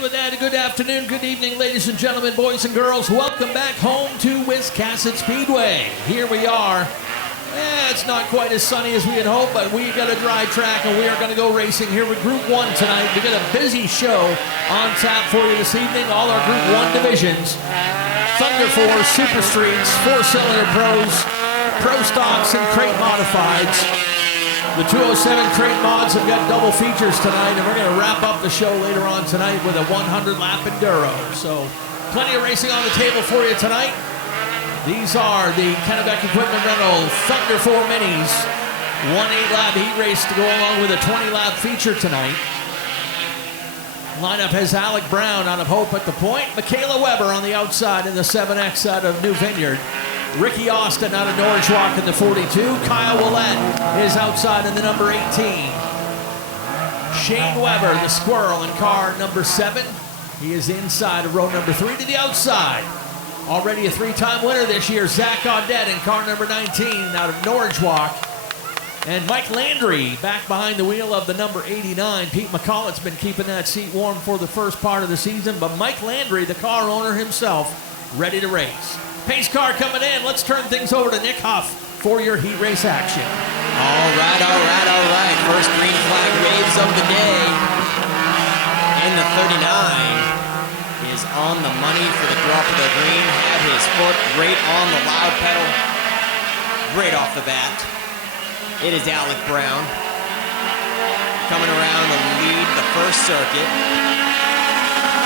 And with that, good afternoon, good evening, ladies and gentlemen, boys and girls. Welcome back home to Wiscasset Speedway. Here we are. It's not quite as sunny as we had hoped, but we've got a dry track, and we are going to go racing here with Group 1 tonight. We've got a busy show on tap for you this evening. All our Group 1 divisions. Thunder 4, Super Streets, 4-cylinder pros, Pro Stocks, and Crate Modifieds. The 207 Crate Mods have got double features tonight, and we're going to wrap up the show later on tonight with a 100-lap Enduro. So, plenty of racing on the table for you tonight. These are the Kennebec Equipment Rental Thunder 4 Minis. 1 8-lap heat race to go along with a 20-lap feature tonight. Lineup has Alec Brown out of Hope at the point. Michaela Weber on the outside in the 7X out of New Vineyard. Ricky Austin out of Norwich Walk in the 42. Kyle Willett is outside in the number 18. Shane Weber, the Squirrel, in car number 7. He is inside of row number 3 to the outside. Already a 3-time winner this year, Zach Audette in car number 19 out of Norwich Walk. And Mike Landry back behind the wheel of the number 89. Pete McCulloch's been keeping that seat warm for the first part of the season, but Mike Landry, the car owner himself, ready to race. Pace car coming in. Let's turn things over to Nick Huff for your heat race action. All right. First green flag waves of the day. And the 39 is on the money for the drop of the green. Had his foot right on the loud pedal. Right off the bat. It is Alec Brown coming around to lead the first circuit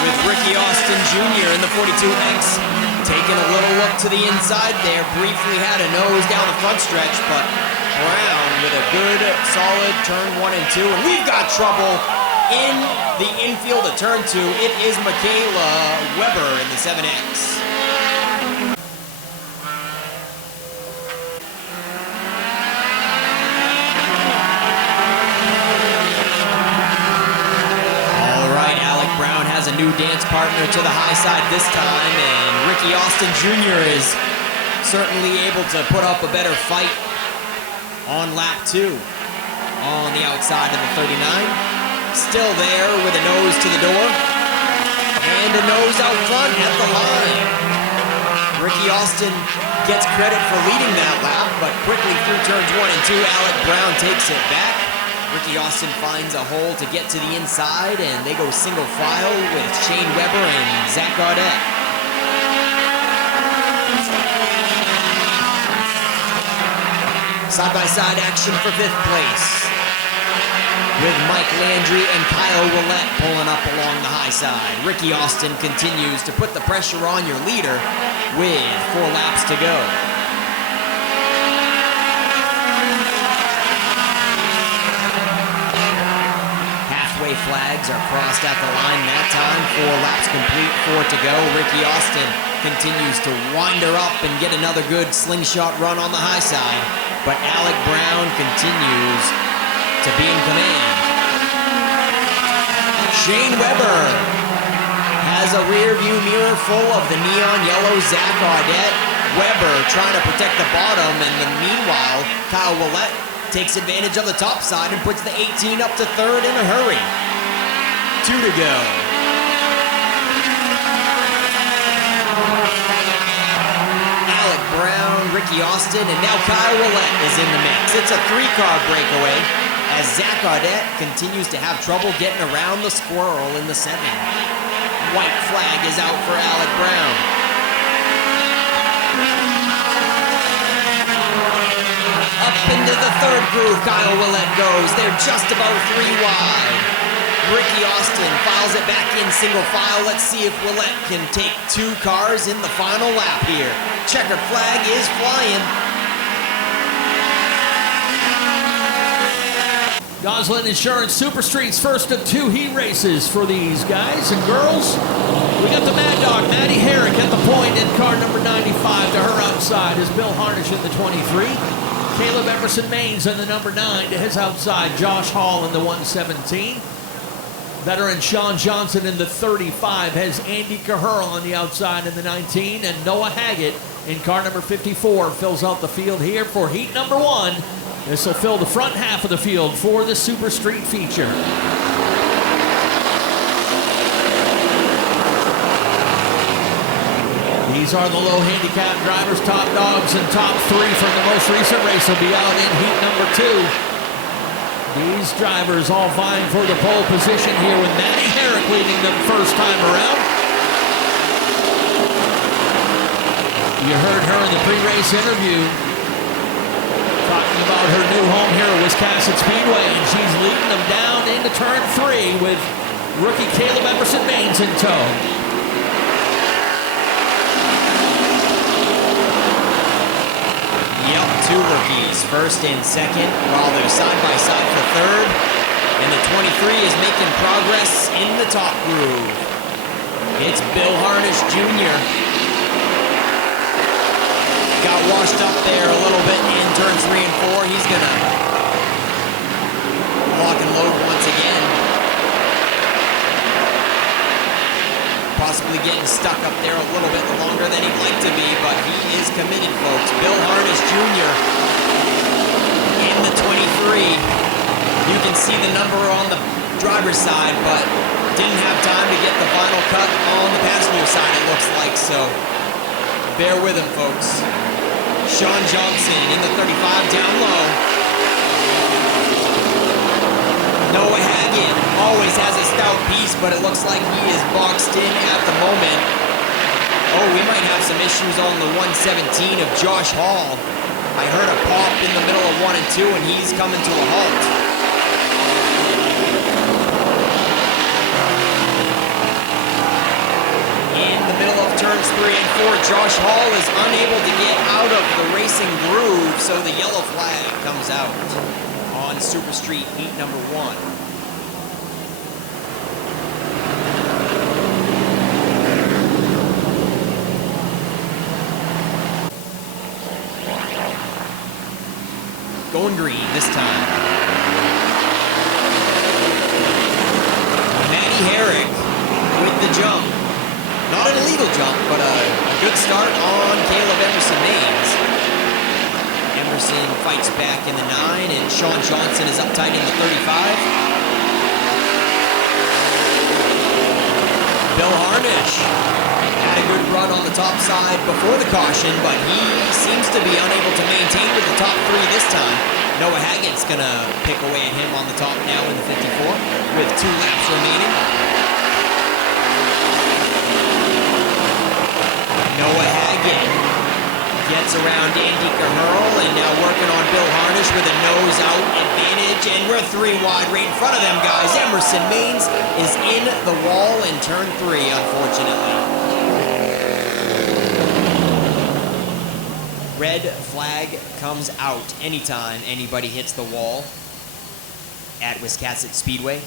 with Ricky Austin Jr. in the 42X. Taking a little look to the inside there, briefly had a nose down the front stretch, but Brown with a good, solid turn 1 and 2. And we've got trouble in the infield at turn 2. It is Michaela Weber in the 7X. All right, Alec Brown has a new dance partner to the high side this time, and Ricky Austin Jr. is certainly able to put up a better fight on lap 2 on the outside of the 39. Still there with a nose to the door and a nose out front at the line. Ricky Austin gets credit for leading that lap, but quickly through turns 1 and 2, Alec Brown takes it back. Ricky Austin finds a hole to get to the inside, and they go single file with Shane Weber and Zach Audette. Side-by-side action for 5th place with Mike Landry and Kyle Willett pulling up along the high side. Ricky Austin continues to put the pressure on your leader with 4 laps to go. Halfway flags are crossed at the line that time. 4 laps complete, 4 to go. Ricky Austin continues to wind her up and get another good slingshot run on the high side. But Alec Brown continues to be in command. Shane Weber has a rear view mirror full of the neon yellow Zach Audette. Weber trying to protect the bottom, and meanwhile, Kyle Willett takes advantage of the top side and puts the 18 up to 3rd in a hurry. 2 to go. Brown, Ricky Austin, and now Kyle Willett is in the mix. It's a 3-car breakaway as Zach Audette continues to have trouble getting around the Squirrel in the 7. White flag is out for Alec Brown. Up into the 3rd groove Kyle Willett goes. They're just about 3 wide. Ricky Austin files it back in single file. Let's see if Willett can take 2 cars in the final lap here. Checkered flag is flying. Goslin Insurance Super Streets, first of 2 heat races for these guys and girls. We got the Mad Dog, Maddie Herrick at the point in car number 95. To her outside is Bill Harnish in the 23. Caleb Emerson Maines in the number 9. To his outside, Josh Hall in the 117. Veteran Sean Johnson in the 35 has Andy Caherl on the outside in the 19, and Noah Haggett in car number 54 fills out the field here for heat number 1. This will fill the front half of the field for the Super Street feature. These are the low handicap drivers, top dogs, and top three from the most recent race will be out in heat number 2. These drivers all vying for the pole position here with Maddie Herrick leading them first time around. You heard her in the pre-race interview talking about her new home here at Wiscasset Speedway, and she's leading them down into turn 3 with rookie Caleb Emerson Maines in tow. Yep, 2 rookies, first and second, while they're side by side for third. And the 23 is making progress in the top groove. It's Bill Harnish Jr. Got washed up there a little bit in turns 3 and 4. He's gonna lock and load once again. Possibly getting stuck up there a little bit longer than he'd like to be, but he is committed, folks. Bill Harnish Jr. in the 23. You can see the number on the driver's side, but didn't have time to get the final cut on the passenger side, it looks like, so bear with him, folks. Sean Johnson in the 35 down low. Noah Hagen always has a stout piece, but it looks like he is boxed in at the moment. Oh, we might have some issues on the 117 of Josh Hall. I heard a pop in the middle of 1 and 2, and he's coming to a halt. In the middle of turns 3 and 4, Josh Hall is unable to get out of the racing groove, so the yellow flag comes out on Super Street heat number 1. Going green this time. Maddie Herrick with the jump. Not an illegal jump, but a good start on Caleb Emerson Maines. Emerson fights back in the 9, and Sean Johnson is uptight in the 35. Bill Harnish had a good run on the top side before the caution, but he seems to be unable to maintain with the top 3 this time. Noah Hagen's gonna pick away at him on the top now in the 54 with 2 laps remaining. Noah Hagen gets around Andy Caherl and now working on Bill Harnish with a nose out advantage, and we're 3 wide right in front of them guys. Emerson Maines is in the wall in turn 3, unfortunately. Red flag comes out anytime anybody hits the wall at Wiscasset Speedway.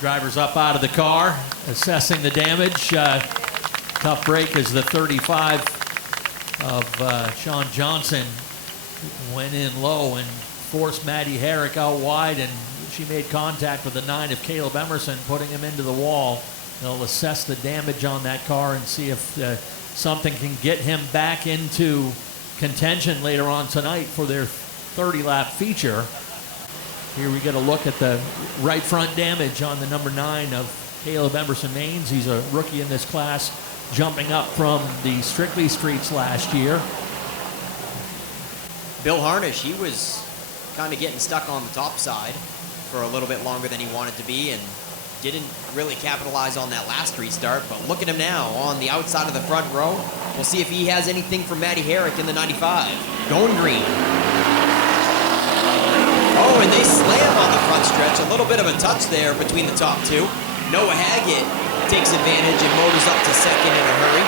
Drivers up out of the car, assessing the damage. Tough break as the 35 of Sean Johnson went in low and forced Maddie Herrick out wide, and she made contact with the 9 of Caleb Emerson, putting him into the wall. They'll assess the damage on that car and see if something can get him back into contention later on tonight for their 30-lap feature. Here we get a look at the right front damage on the number 9 of Caleb Emerson Maines. He's a rookie in this class, jumping up from the Strictly Streets last year. Bill Harnish, he was kind of getting stuck on the top side for a little bit longer than he wanted to be and didn't really capitalize on that last restart, but look at him now on the outside of the front row. We'll see if he has anything from Maddie Herrick in the 95. Going green. Oh, and they slam on the front stretch. A little bit of a touch there between the top 2. Noah Hagen takes advantage and motors up to second in a hurry.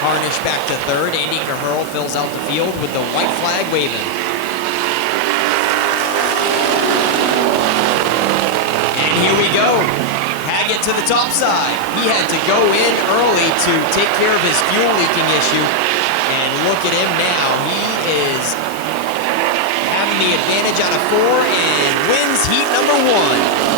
Harnish back to third. Andy Caherl fills out the field with the white flag waving. And here we go. Haggett to the top side. He had to go in early to take care of his fuel leaking issue. And look at him now. He is having the advantage out of 4 and wins heat number 1.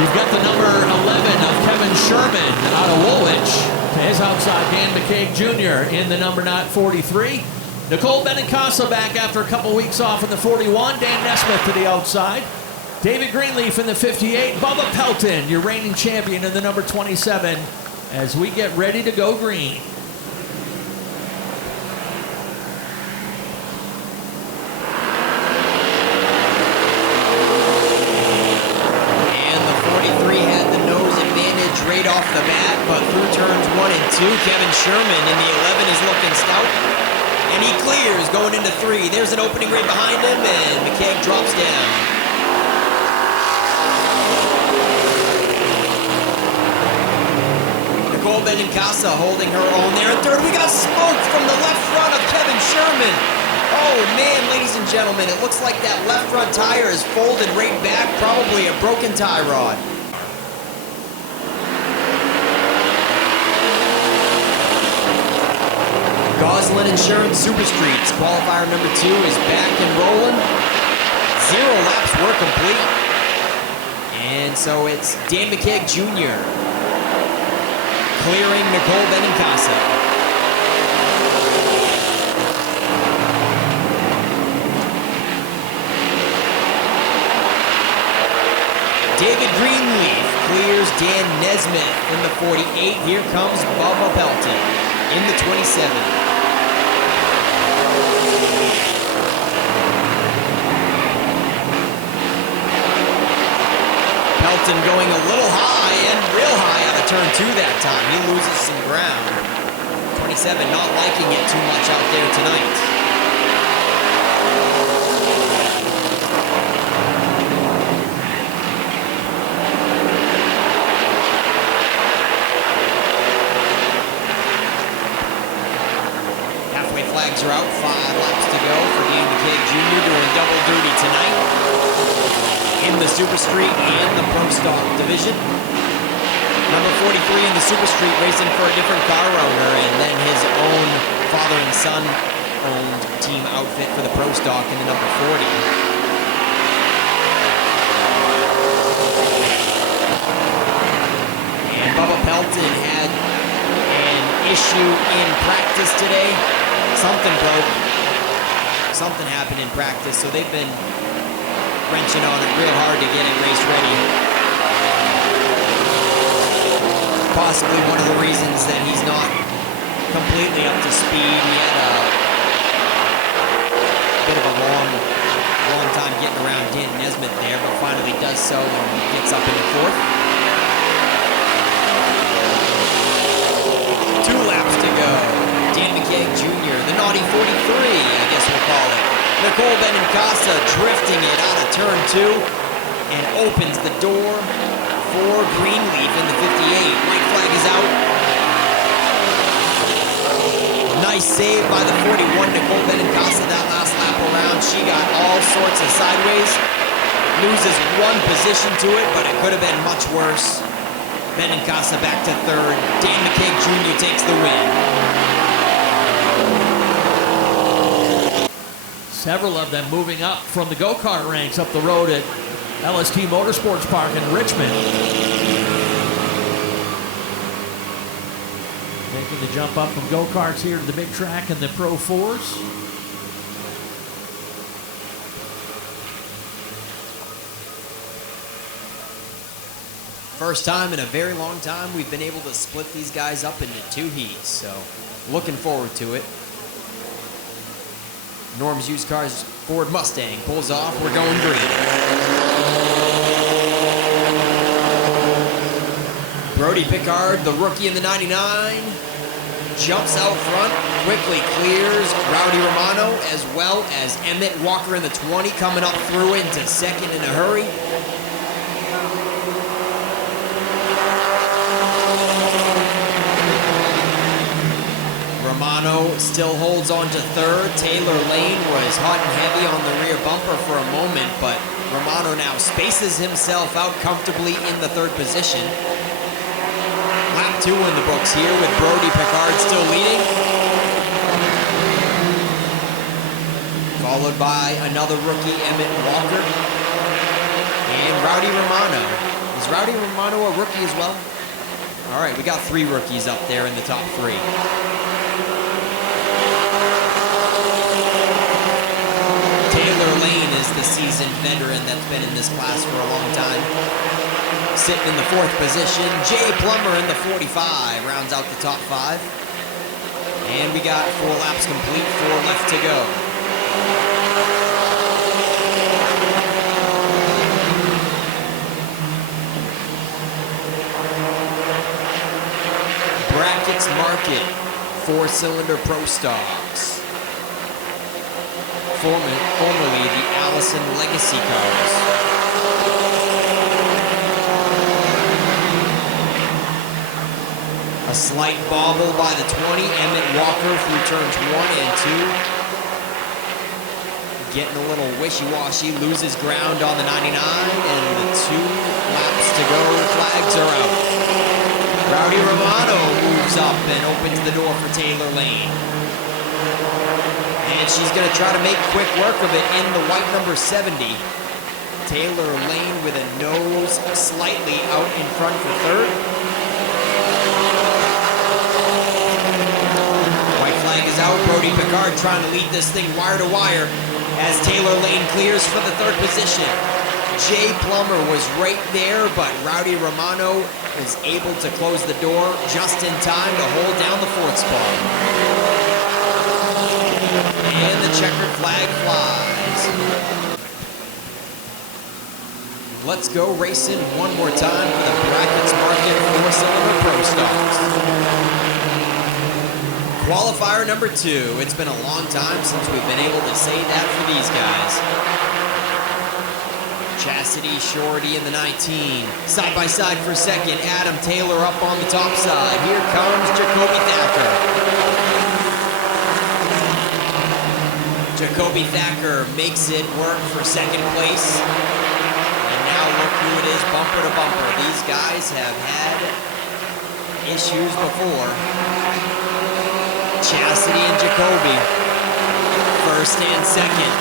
You've got the number 11 of Kevin Sherman out of Woolwich to his outside. Dan McCaig Jr. in the number 43. Nicole Benincasa back after a couple weeks off in the 41. Dan Nesmith to the outside. David Greenleaf in the 58. Bubba Pelton, your reigning champion, in the number 27 as we get ready to go green. Right off the bat, but through turns 1 and 2, Kevin Sherman in the 11 is looking stout, and he clears going into 3. There's an opening right behind him, and McCaig drops down. Nicole Benincasa holding her own there. In third, we got smoke from the left front of Kevin Sherman. Oh man, ladies and gentlemen, it looks like that left front tire is folded right back, probably a broken tie rod. Goslin Insurance Super Streets, qualifier number 2 is back and rolling. 0 laps were complete. And so it's Dan McCaig Jr. clearing Nicole Benincasa. David Greenleaf clears Dan Nesmith in the 48. Here comes Bubba Pelton in the 27. Pelton going a little high and real high out of turn 2 that time. He loses some ground. 27 not liking it too much out there tonight. Halfway flags are out. 5 laps to go for Dan McCaig Jr. doing double duty tonight in the Super Street and the Pro Stock division. Number 43 in the Super Street racing for a different car owner, and then his own father and son owned team outfit for the Pro Stock in the number 40. And Bubba Pelton had an issue in practice today. Something broke. Something happened in practice, so they've been wrenching on it real hard to get it race ready. Possibly one of the reasons that he's not completely up to speed. He had a bit of a long time getting around Dan Nesmith there, but finally does so and gets up into 4th. 2 laps to go. Dan McCaig Jr., the naughty 43, I guess we'll call it. Nicole Benincasa drifting it out of turn 2 and opens the door for Greenleaf in the 58. White flag is out. Nice save by the 41, Nicole Benincasa, that last lap around. She got all sorts of sideways. Loses 1 position to it, but it could have been much worse. Benincasa back to 3rd. Dan McCaig Jr. takes the win. Several of them moving up from the go-kart ranks up the road at LST Motorsports Park in Richmond. Making the jump up from go-karts here to the big track and the Pro 4s. First time in a very long time we've been able to split these guys up into 2 heats, so looking forward to it. Norm's Used Cars Ford Mustang pulls off. We're going green. Brody Pickard, the rookie in the 99, jumps out front, quickly clears Rowdy Romano, as well as Emmett Walker in the 20, coming up through into 2nd in a hurry. Romano still holds on to 3rd. Taylor Lane was hot and heavy on the rear bumper for a moment, but Romano now spaces himself out comfortably in the 3rd position. Lap 2 in the books here with Brody Pickard still leading. Followed by another rookie, Emmett Walker. And Rowdy Romano Is Rowdy Romano a rookie as well? All right, we got 3 rookies up there in the top 3. Taylor Lane is the seasoned veteran that's been in this class for a long time. Sitting in the 4th position, Jay Plummer in the 45 rounds out the top 5. And we got 4 laps complete, 4 left to go. Brackets Market, 4-cylinder Pro Stocks. Formerly the Allison Legacy cars. A slight bobble by the 20, Emmett Walker through turns 1 and 2. Getting a little wishy-washy, loses ground on the 99, and the 2 laps to go, flags are out. Rowdy Romano moves up and opens the door for Taylor Lane. And she's going to try to make quick work of it in the white number 70. Taylor Lane with a nose slightly out in front for 3rd. White flag is out. Brody Picard trying to lead this thing wire to wire as Taylor Lane clears for the 3rd position. Jay Plummer was right there, but Rowdy Romano was able to close the door just in time to hold down the 4th spot. And the checkered flag flies. Let's go racing one more time for the Brackets Market 4-cylinder Pro Stocks. Qualifier number 2. It's been a long time since we've been able to say that for these guys. Chastity Shorty in the 19. Side by side for 2nd. Adam Taylor up on the top side. Here comes Jacoby Thacker. Jacoby Thacker makes it work for 2nd place. And now look who it is, bumper to bumper. These guys have had issues before. Chastity and Jacoby, 1st and 2nd.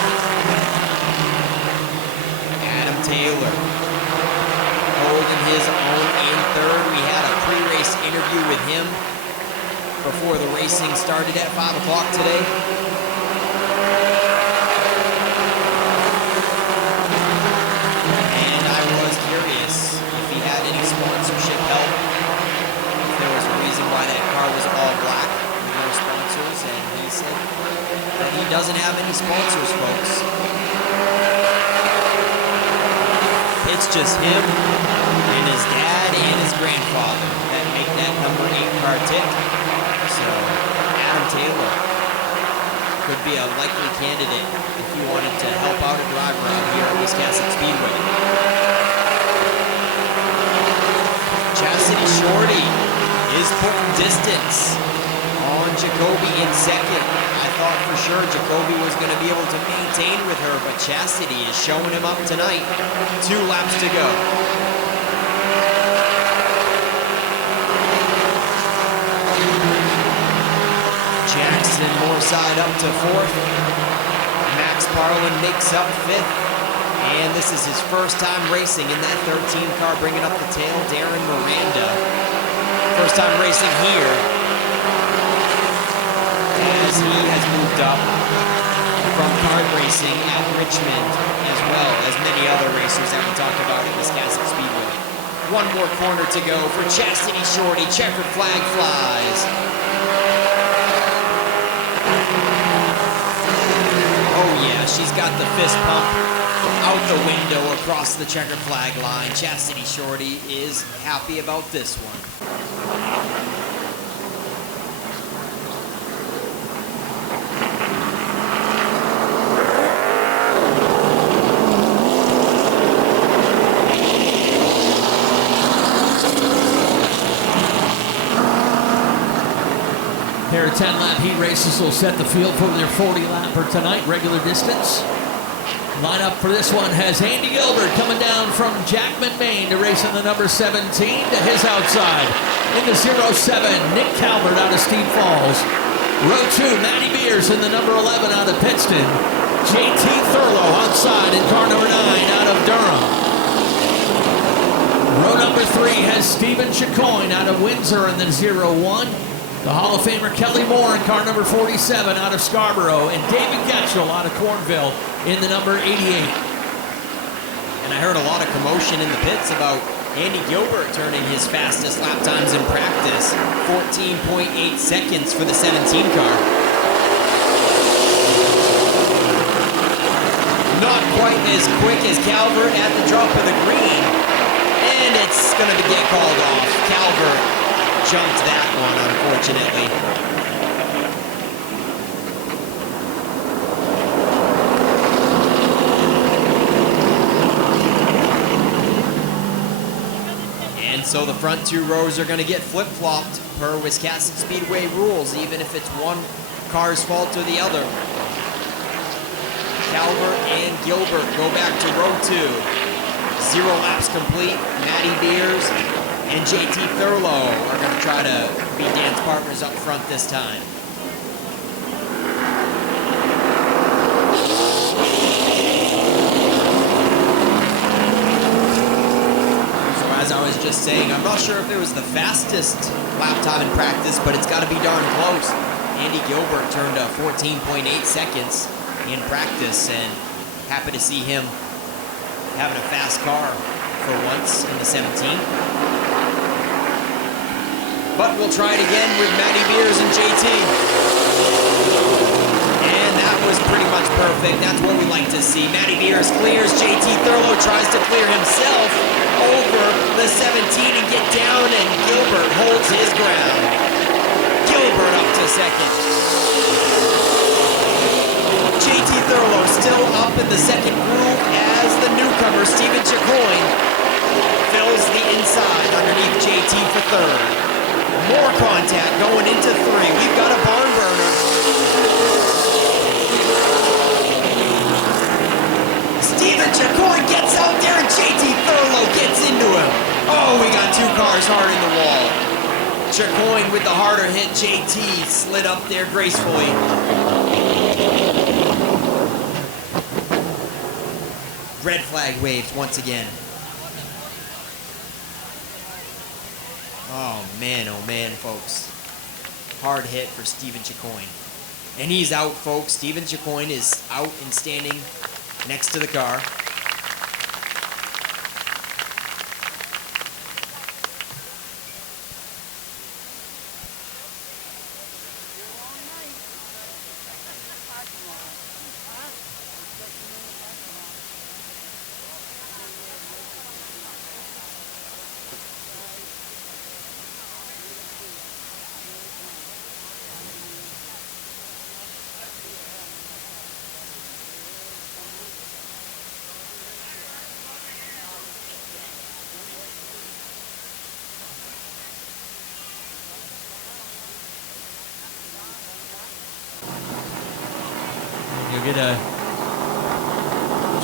Adam Taylor holding his own in 3rd. We had a pre-race interview with him before the racing started at 5 o'clock today. And I was curious if he had any sponsorship help, if there was a reason why that car was all black. Sponsors, and he said that he doesn't have any sponsors, folks. It's just him and his dad and his grandfather that make that number 8 car tick. So Adam Taylor could be a likely candidate if you wanted to help out a driver out here at Wiscasset Speedway. Chastity Shorty is putting distance on Jacoby in 2nd. I thought for sure Jacoby was going to be able to maintain with her, but Chastity is showing him up tonight. 2 laps to go. Jackson Moorside up to 4th. Max Parlin makes up 5th. And this is his first time racing in that 13 car, bringing up the tail, Darren Miranda. First time racing here, as he has moved up from kart racing at Richmond, as well as many other racers that we talked about at Wiscasset Speedway. 1 more corner to go for Chastity Shorty. Checkered flag flies. Oh yeah, she's got the fist pump out the window across the checkered flag line. Chastity Shorty is happy about this one. Here at 10-lap heat races will set the field for their 40-lapper tonight, regular distance. Lineup for this one has Andy Gilbert coming down from Jackman, Maine to race in the number 17 to his outside. In the 07, Nick Calvert out of Steep Falls. Row 2, Matty Beers in the number 11 out of Pittston. JT Thurlow outside in car number 9 out of Durham. Row Stephen Chicoine out of Windsor in the 0-1. The Hall of Famer Kelly Moore in car number 47 out of Scarborough. And David Getchell out of Cornville in the number 88. And I heard a lot of commotion in the pits about Andy Gilbert turning his fastest lap times in practice. 14.8 seconds for the 17 car. Not quite as quick as Calvert at the drop of the green. And it's going to get called off. Calvert jumped that one, unfortunately. And so the front two rows are going to get flip-flopped per Wiscasset Speedway rules, even if it's one car's fault or the other. Calvert and Gilbert go back to row 2. 0 laps complete. Matty Beers and JT Thurlow are going to try to be dance partners up front this time. So as I was just saying, I'm not sure if it was the fastest lap time in practice, but it's got to be darn close. Andy Gilbert turned 14.8 seconds in practice, and happy to see him having a fast car for once in the 17. But we'll try it again with Matty Beers and JT. And that was pretty much perfect. That's what we like to see. Matty Beers clears. JT Thurlow tries to clear himself over the 17 and get down, and Gilbert holds his ground. Gilbert up to second. JT Thurlow still up in the second groove as the newcomer, Stephen Chicoine, fills the inside underneath JT for third. More contact going into 3. We've got a barn burner. Stephen Chicoine gets out there and JT Thurlow gets into him. Oh, we got 2 cars hard in the wall. Chicoine with the harder hit. JT slid up there gracefully. Red flag waves once again. Oh man, folks. Hard hit for Stephen Chicoine. And he's out, folks. Stephen Chicoine is out and standing next to the car. You'll get a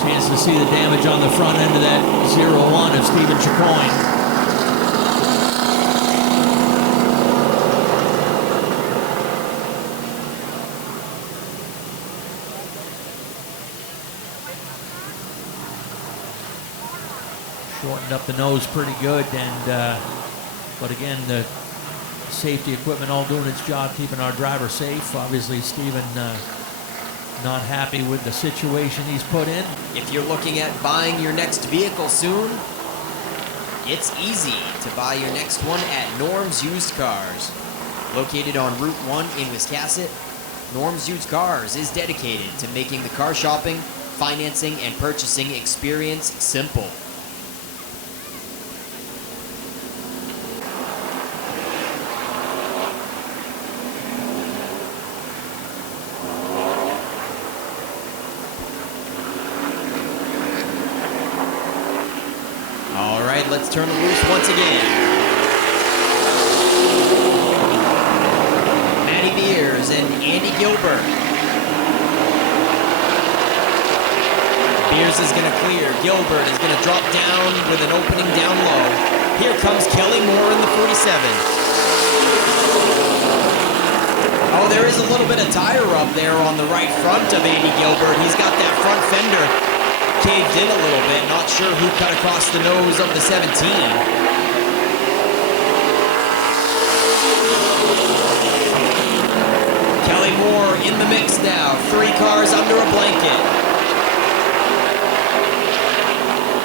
chance to see the damage on the front end of that 0-1 of Stephen Chicoine. Shortened up the nose pretty good, and but again, the safety equipment all doing its job, keeping our driver safe. Obviously, Stephen not happy with the situation he's put in. If you're looking at buying your next vehicle soon, it's easy to buy your next one at Norm's Used Cars. Located on Route 1 in Wiscasset, Norm's Used Cars is dedicated to making the car shopping, financing, and purchasing experience simple. Let's turn it loose once again. Matty Beers and Andy Gilbert. Beers is going to clear. Gilbert is going to drop down with an opening down low. Here comes Kelly Moore in the 47. Oh, there is a little bit of tire rub there on the right front of Andy Gilbert. He's got that front fender caved in a little bit. Not sure who cut across the nose of the 17. Billy Moore in the mix now. 3 cars under a blanket.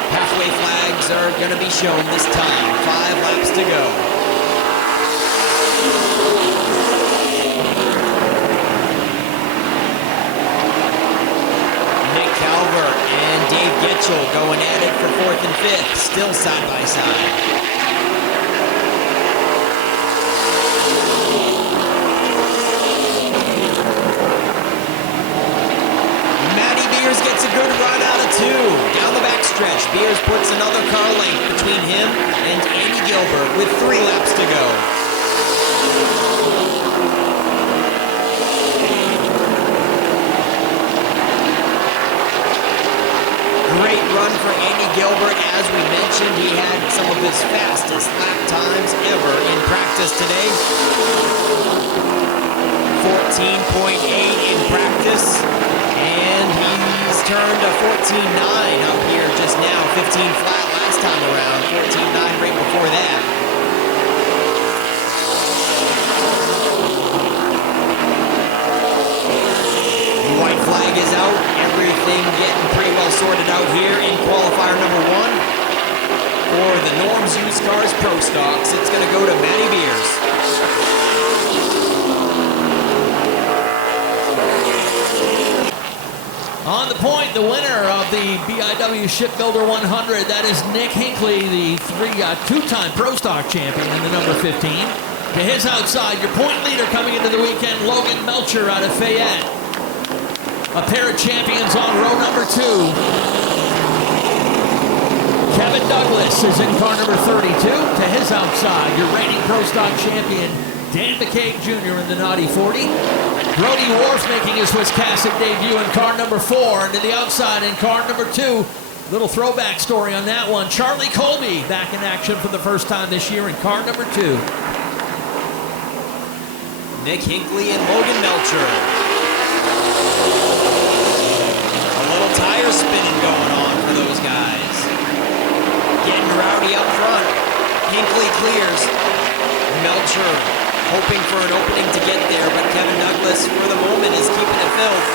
Halfway flags are going to be shown this time. 5 laps to go. Nick Calvert and Dave Getchell going at it for 4th and 5th, still side by side. Gets a good run out of 2. Down the backstretch, Beers puts another car length between him and Andy Gilbert with 3 laps to go. Great run for Andy Gilbert. As we mentioned, he had some of his fastest lap times ever in practice today. 14.8 in practice. And he's turned a 14.9 out here just now. 15 flat last time around. 14.9 right before that. The white flag is out. Everything getting pretty well sorted out here in qualifier number 1. For the Norms Used Cars Pro Stocks, it's going to go to Matty Beers. On the point, the winner of the BIW Shipbuilder 100, that is Nick Hinckley, the 2-time Pro Stock champion in the number 15. To his outside, your point leader coming into the weekend, Logan Melcher out of Fayette. A pair of champions on row number 2. Kevin Douglas is in car number 32. To his outside, your reigning Pro Stock champion, Dan McCaig Jr. in the Naughty 40. Brody Wharf making his Wiscasset debut in car number 4, and to the outside in car number 2. Little throwback story on that one. Charlie Colby back in action for the first time this year in car number 2. Nick Hinckley and Logan Melcher. A little tire spinning going on for those guys. Getting rowdy up front. Hinckley clears. Melcher hoping for an opening to get there, but Kevin Douglas, for the moment, is keeping it filled.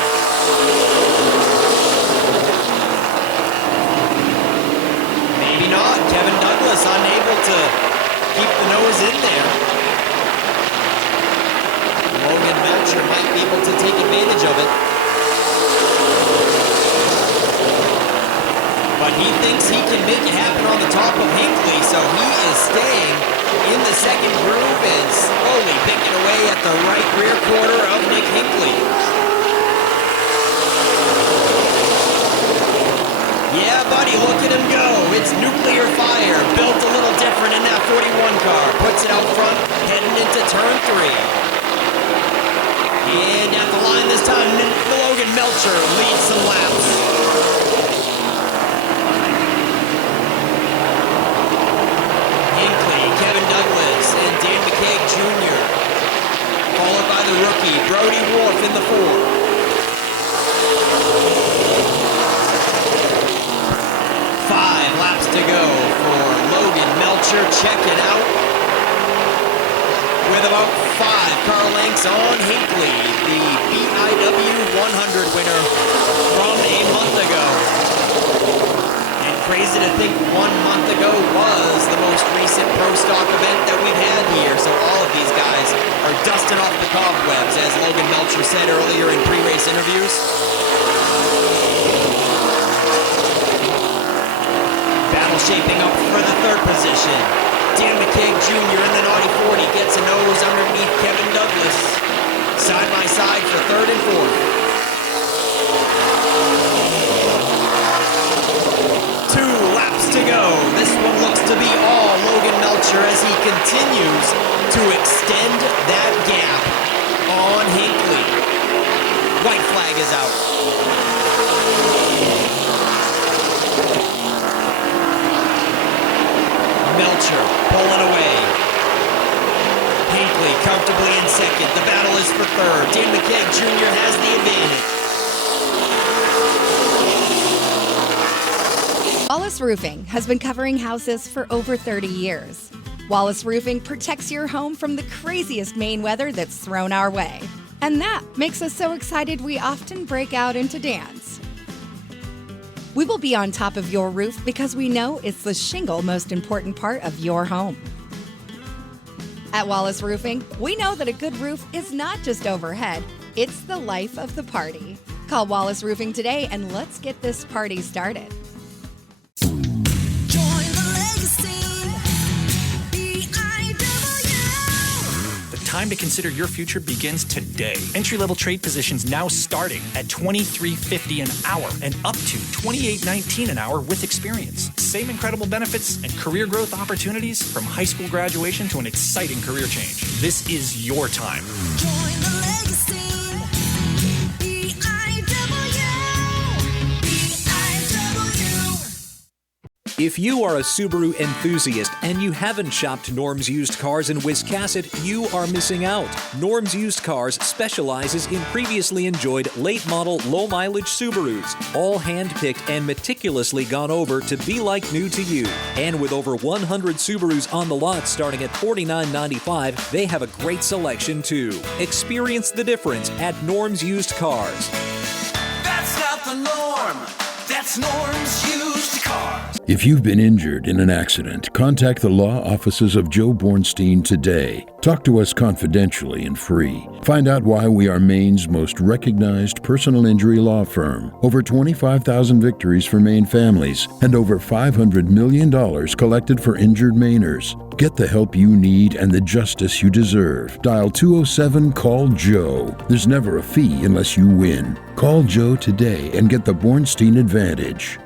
Maybe not. Kevin Douglas unable to keep the nose in there. Logan Melcher might be able to take advantage of it. But he thinks he can make it happen on the top of Hinckley, so he is staying in the second groove and slowly picking away at the right rear quarter of Nick Hinckley. Yeah, buddy, look at him go. It's nuclear fire. Built a little different in that 41 car. Puts it out front, heading into turn 3. And at the line this time, Logan Melcher leads some laps. Jr., followed by the rookie, Brody Wharf in the 4. 5 laps to go for Logan Melcher, checking out with about 5 car lengths on Hinckley, the BIW 100 winner from a month ago. Crazy to think 1 month ago was the most recent Pro Stock event that we've had here. So all of these guys are dusting off the cobwebs, as Logan Melcher said earlier in pre-race interviews. Battle shaping up for the 3rd position. Dan McCaig Jr. in the Naughty 40 gets a nose underneath Kevin Douglas. Side by side for 3rd and 4th. 2 laps to go. This one looks to be all Logan Melcher as he continues to extend that gap on Hinckley. White flag is out. Melcher pulling away. Hinckley comfortably in 2nd. The battle is for 3rd. Dan McCaig Jr. has the advantage. Wallace Roofing has been covering houses for over 30 years. Wallace Roofing protects your home from the craziest Maine weather that's thrown our way. And that makes us so excited we often break out into dance. We will be on top of your roof because we know it's the shingle most important part of your home. At Wallace Roofing, we know that a good roof is not just overhead, it's the life of the party. Call Wallace Roofing today and let's get this party started. Time to consider your future begins today. Entry-level trade positions now starting at $23.50 an hour and up to $28.19 an hour with experience. Same incredible benefits and career growth opportunities from high school graduation to an exciting career change. This is your time. Join the legacy. If you are a Subaru enthusiast and you haven't shopped Norm's Used Cars in Wiscasset, you are missing out. Norm's Used Cars specializes in previously enjoyed late-model, low-mileage Subarus, all hand-picked and meticulously gone over to be like new to you. And with over 100 Subarus on the lot starting at $49.95, they have a great selection too. Experience the difference at Norm's Used Cars. That's not the norm. That's Norm's Used Cars. If you've been injured in an accident, contact the law offices of Joe Bornstein today. Talk to us confidentially and free. Find out why we are Maine's most recognized personal injury law firm. Over 25,000 victories for Maine families and over $500 million collected for injured Mainers. Get the help you need and the justice you deserve. Dial 207-CALL-JOE. There's never a fee unless you win. Call Joe today and get the Bornstein advantage.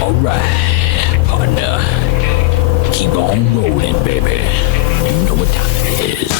All right, partner. Keep on rolling, baby. You know what time it is.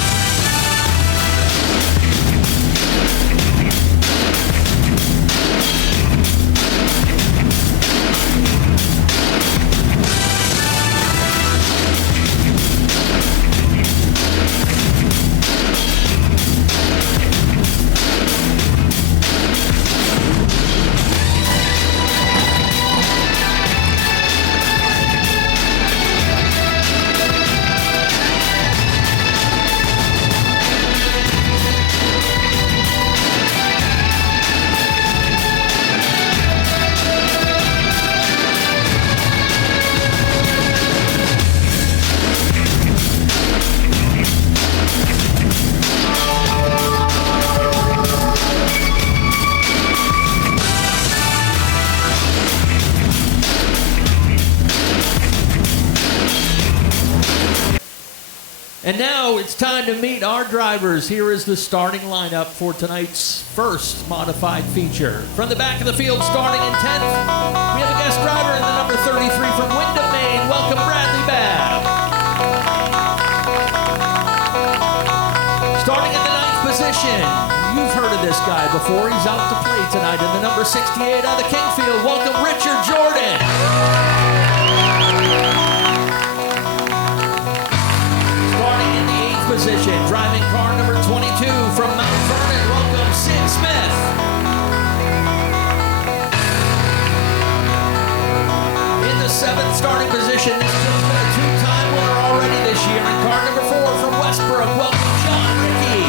And now it's time to meet our drivers. Here is the starting lineup for tonight's first modified feature. From the back of the field, starting in 10th, we have a guest driver in the number 33 from Wyndham, Maine. Welcome, Bradley Babb. Starting in the 9th position, you've heard of this guy before. He's out to play tonight in the number 68 out of Kingfield. Welcome, Richard Jordan. Position, driving car number 22 from Mount Vernon. Welcome, Sid Smith. In the 7th starting position, this has been a 2-time winner already this year. In car number 4 from Westbrook, welcome, John Rickey.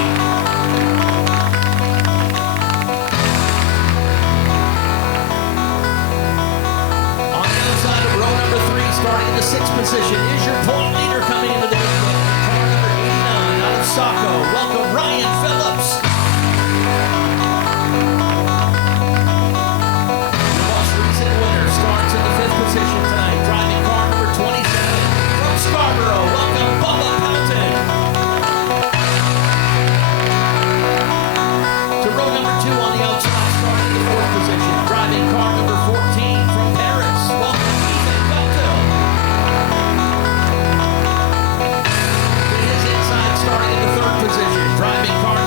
On the outside of row number 3, starting in the 6th position, is your point leader coming into the Saco. Welcome, Ryan Phillips. The most recent winner starts in the 5th position tonight, driving car number 27 from Scarborough. Welcome, Bubba Pelton. To row number 2 on the outside, starting in the 4th position, driving car number 14 from Paris. Welcome, Ethan Belto. Starting in the 3rd position, driving car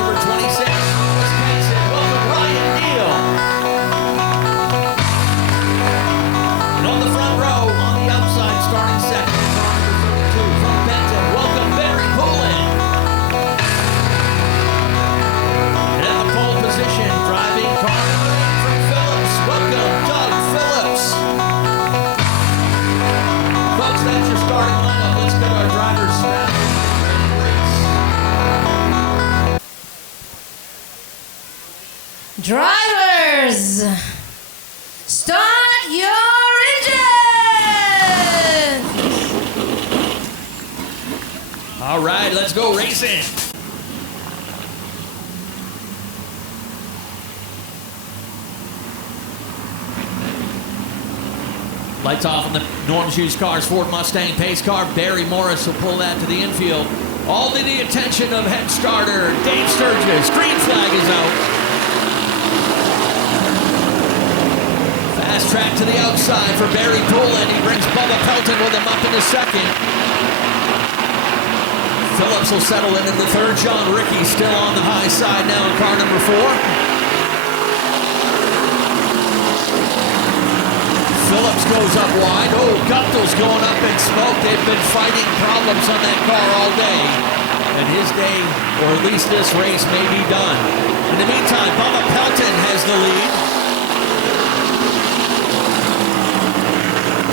that's your starting lineup. Let's get our drivers set and race. Drivers, start your engines! All right, let's go racing. Lights off on the Norm's Used Cars Ford Mustang pace car. Barry Morris will pull that to the infield. All to the attention of head starter Dave Sturgis. Green flag is out. Fast track to the outside for Barry Poulin. He brings Bubba Pelton with him up into second. Phillips will settle in the third. John Rickey still on the high side now in car number 4. Phillips goes up wide. Oh, Guptill's going up in smoke. They've been fighting problems on that car all day. And his day, or at least this race, may be done. In the meantime, Bubba Pelton has the lead.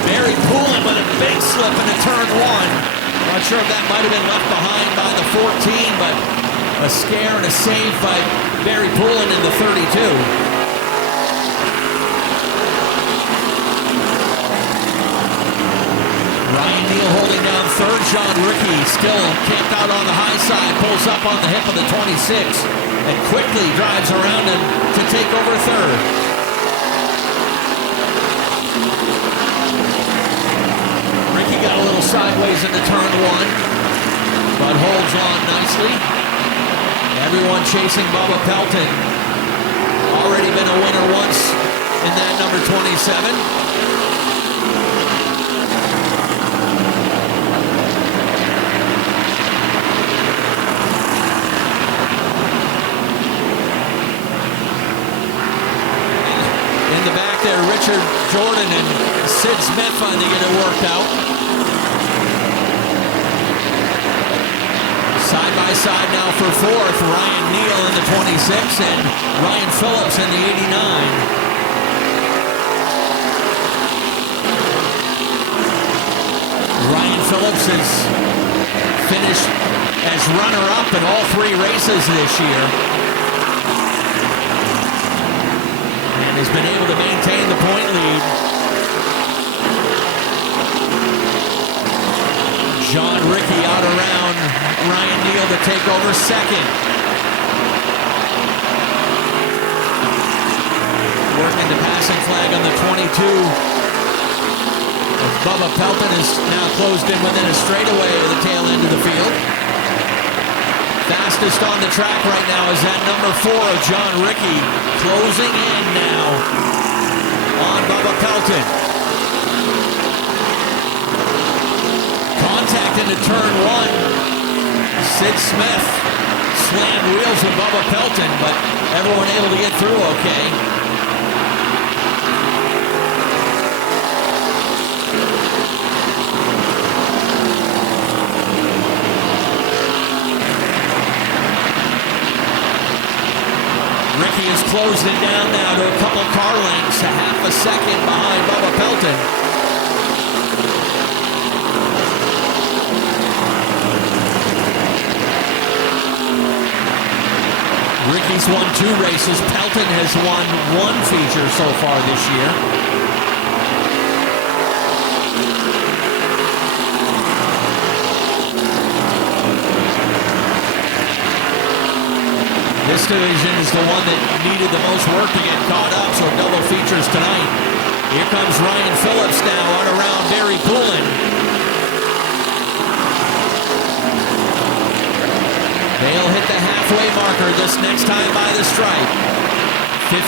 Barry Poulin with a big slip into turn 1. Not sure if that might have been left behind by the 14, but a scare and a save by Barry Poulin in the 32. Ryan Neal holding down third. John Rickey still camped out on the high side, pulls up on the hip of the 26 and quickly drives around him to take over third. Rickey got a little sideways into turn 1, but holds on nicely. Everyone chasing Bubba Pelton. Already been a winner once in that number 27. In the back there, Richard Jordan and Sid Smith finally get it worked out. Side by side now for fourth, Ryan Neal in the 26 and Ryan Phillips in the 89. Ryan Phillips has finished as runner-up in all 3 races this year. Has been able to maintain the point lead. John Rickey out around Ryan Neal to take over second. Working the passing flag on the 22. Bubba Pelton is now closed in within a straightaway of the tail end of the field. Fastest on the track right now is that number 4 of John Rickey, closing in now on Bubba Pelton. Contact into turn 1. Sid Smith slammed wheels with Bubba Pelton, but everyone able to get through okay. Rickey has closed it down now to a couple car lengths, a half a second behind Bubba Pelton. Rickey's won 2 races. Pelton has won 1 feature so far this year. This division is the one that needed the most work to get caught up, so double features tonight. Here comes Ryan Phillips now on around Barry Poulin. They'll hit the halfway marker this next time by the stripe. 15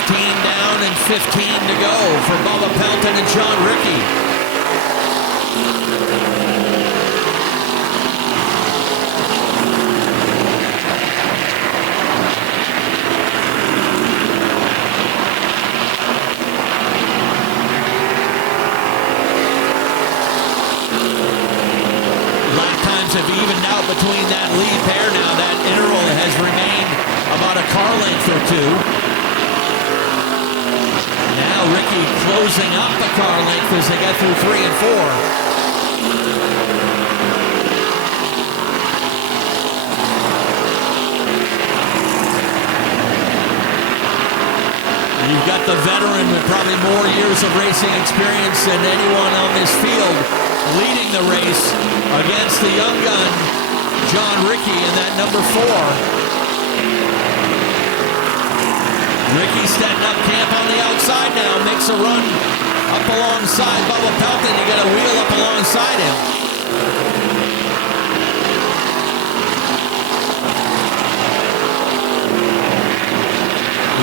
down and 15 to go for Bubba Pelton and John Rickey. Have evened out between that lead pair now. That interval has remained about a car length or 2. Now Rickey closing up the car length as they get through 3 and 4. veteran with probably more years of racing experience than anyone on this field, leading the race against the young gun, John Ricky, in that number 4. Ricky setting up camp on the outside now, makes a run up alongside Bubba Pelton. You got a wheel up alongside him.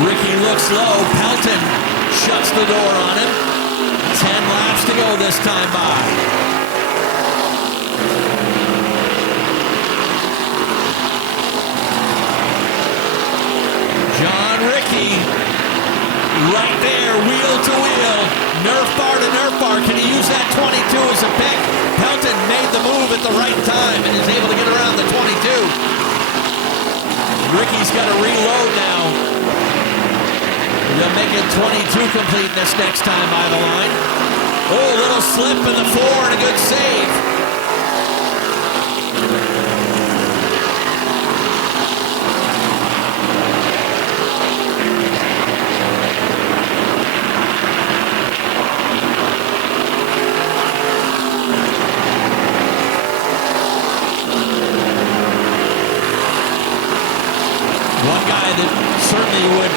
Ricky looks low. Pelton shuts the door on him. 10 laps to go this time by. John Ricky, right there, wheel to wheel, Nerf bar to Nerf bar. Can he use that 22 as a pick? Pelton made the move at the right time and is able to get around the 22. Ricky's got to reload now. He'll make it 22 complete this next time by the line. Oh, a little slip in the 4 and a good save. Certainly would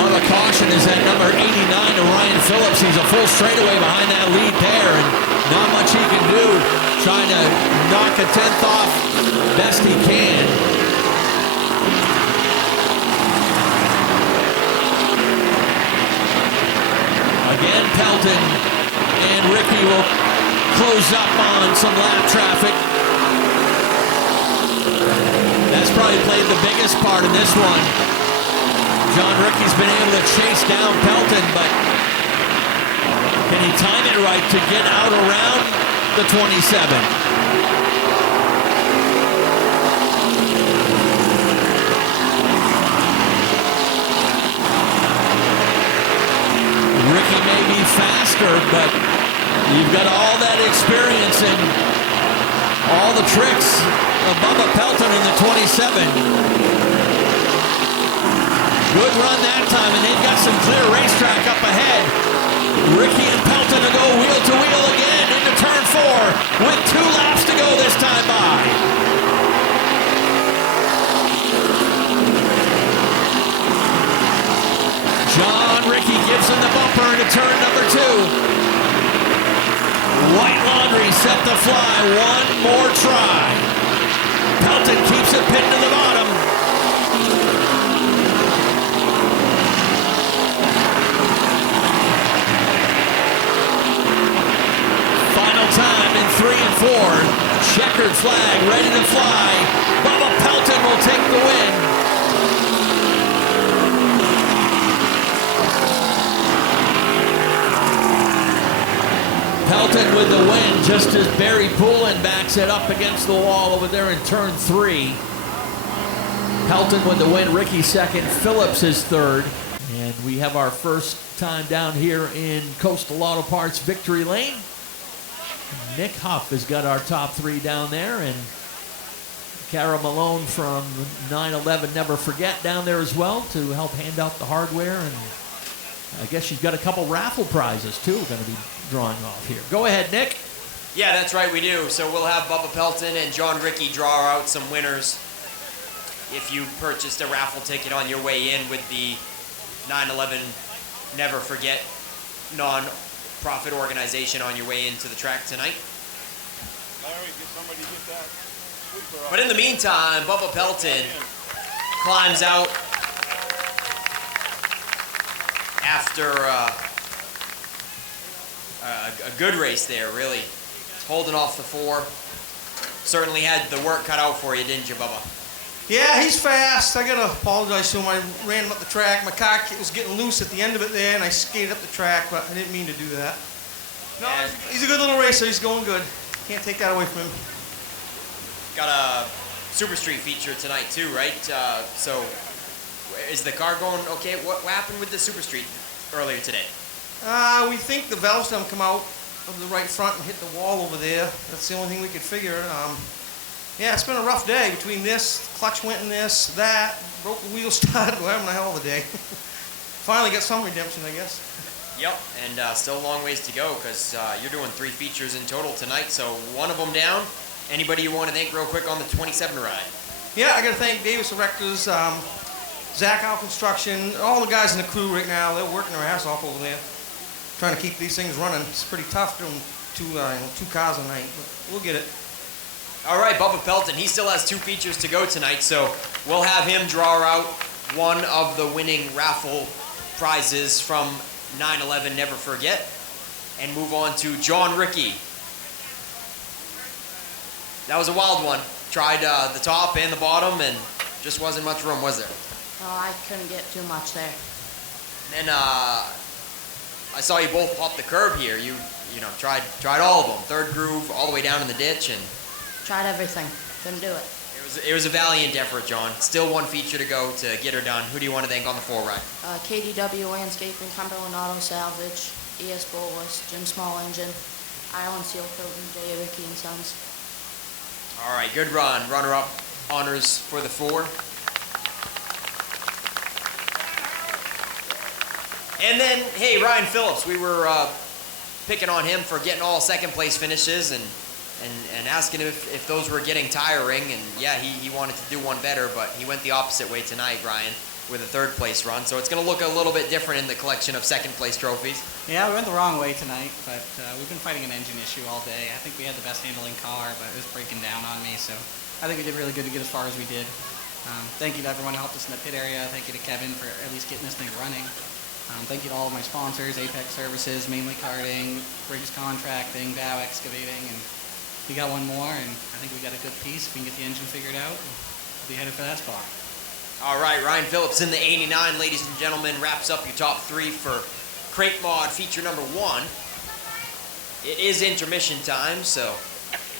love a caution is that number 89 to Ryan Phillips. He's a full straightaway behind that lead pair, and not much he can do. Trying to knock a 10th off best he can. Again, Pelton and Ricky will close up on some lap traffic. That's probably played the biggest part in this one. John Ricky's been able to chase down Pelton, but can he time it right to get out around the 27? Ricky may be faster, but you've got all that experience and all the tricks of Bubba Pelton in the 27. Good run that time, and they've got some clear racetrack up ahead. Ricky and Pelton to go wheel to wheel again into turn 4 with 2 laps to go this time by. John Ricky gives him the bumper into turn number 2. White laundry set to fly. One more try. Pelton keeps it pinned to the bottom. Final time in 3 and 4. Checkered flag ready to fly. Bubba Pelton will take the win. Pelton with the win, just as Barry Poulin backs it up against the wall over there in turn 3. Pelton with the win, Ricky second, Phillips is third. And we have our first time down here in Coastal Auto Parts Victory Lane. Nick Huff has got our top 3 down there, and Kara Malone from 9/11 Never Forget down there as well to help hand out the hardware. And I guess you've got a couple raffle prizes too going to be drawing off here. Go ahead, Nick. Yeah, that's right, we do. So we'll have Bubba Pelton and John Ricky draw out some winners if you purchased a raffle ticket on your way in with the 9/11 Never Forget non-profit organization on your way into the track tonight. But in the meantime, Bubba Pelton climbs out after a good race there, really. Holding off the 4. Certainly had the work cut out for you, didn't you, Bubba? Yeah, he's fast. I gotta apologize to him. I ran him up the track. My car was getting loose at the end of it there, and I skated up the track, but I didn't mean to do that. No, he's a good little racer. He's going good. Can't take that away from him. Got a Super Street feature tonight, too, right? So, is the car going okay? What happened with the Super Street earlier today? We think the valve stem come out of the right front and hit the wall over there. That's the only thing we could figure. Yeah, it's been a rough day between this, clutch went in this, that, broke the wheel stud. We're having a hell of a day. finally get some redemption, I guess. Yep, and still a long ways to go because you're doing 3 features in total tonight, so one of them down. Anybody you want to thank real quick on the 27 ride? Yeah, I got to thank Davis Erectors, Zach Out Construction, all the guys in the crew right now. They're working their ass off over there, trying to keep these things running. It's pretty tough doing 2 cars a night, but we'll get it. All right, Bubba Pelton, he still has 2 features to go tonight, so we'll have him draw out one of the winning raffle prizes from 9/11 Never Forget, and move on to John Rickey. That was a wild one. Tried the top and the bottom, and just wasn't much room, was there? No, I couldn't get too much there. And then I saw you both pop the curb here. You tried all of them. 3rd groove all the way down in the ditch, and Tried everything. Couldn't do it. it was a valiant effort, John. Still 1 feature to go to get her done. Who do you want to thank on the 4 ride? KDW Landscaping, Cumberland Auto Salvage, ES Bolus, Jim Small Engine, Island Seal Coating, J. Ricky and Sons. All right, good run. Runner-up honors for the 4. And then, hey, Ryan Phillips, we were picking on him for getting all 2nd place finishes and asking if those were getting tiring. And yeah, he wanted to do one better, but he went the opposite way tonight, Ryan, with a 3rd place run. So it's going to look a little bit different in the collection of 2nd place trophies. Yeah, we went the wrong way tonight, but we've been fighting an engine issue all day. I think we had the best handling car, but it was breaking down on me, so I think we did really good to get as far as we did. Thank you to everyone who helped us in the pit area. Thank you to Kevin for at least getting this thing running. Thank you to all of my sponsors, Apex Services, Mainly Karting, Briggs Contracting, Dow Excavating, and we got one more, and I think we got a good piece. If we can get the engine figured out, we'll be headed for that spot. All right, Ryan Phillips in the 89, ladies and gentlemen, wraps up your top 3 for Crate Mod feature number 1. It is intermission time, so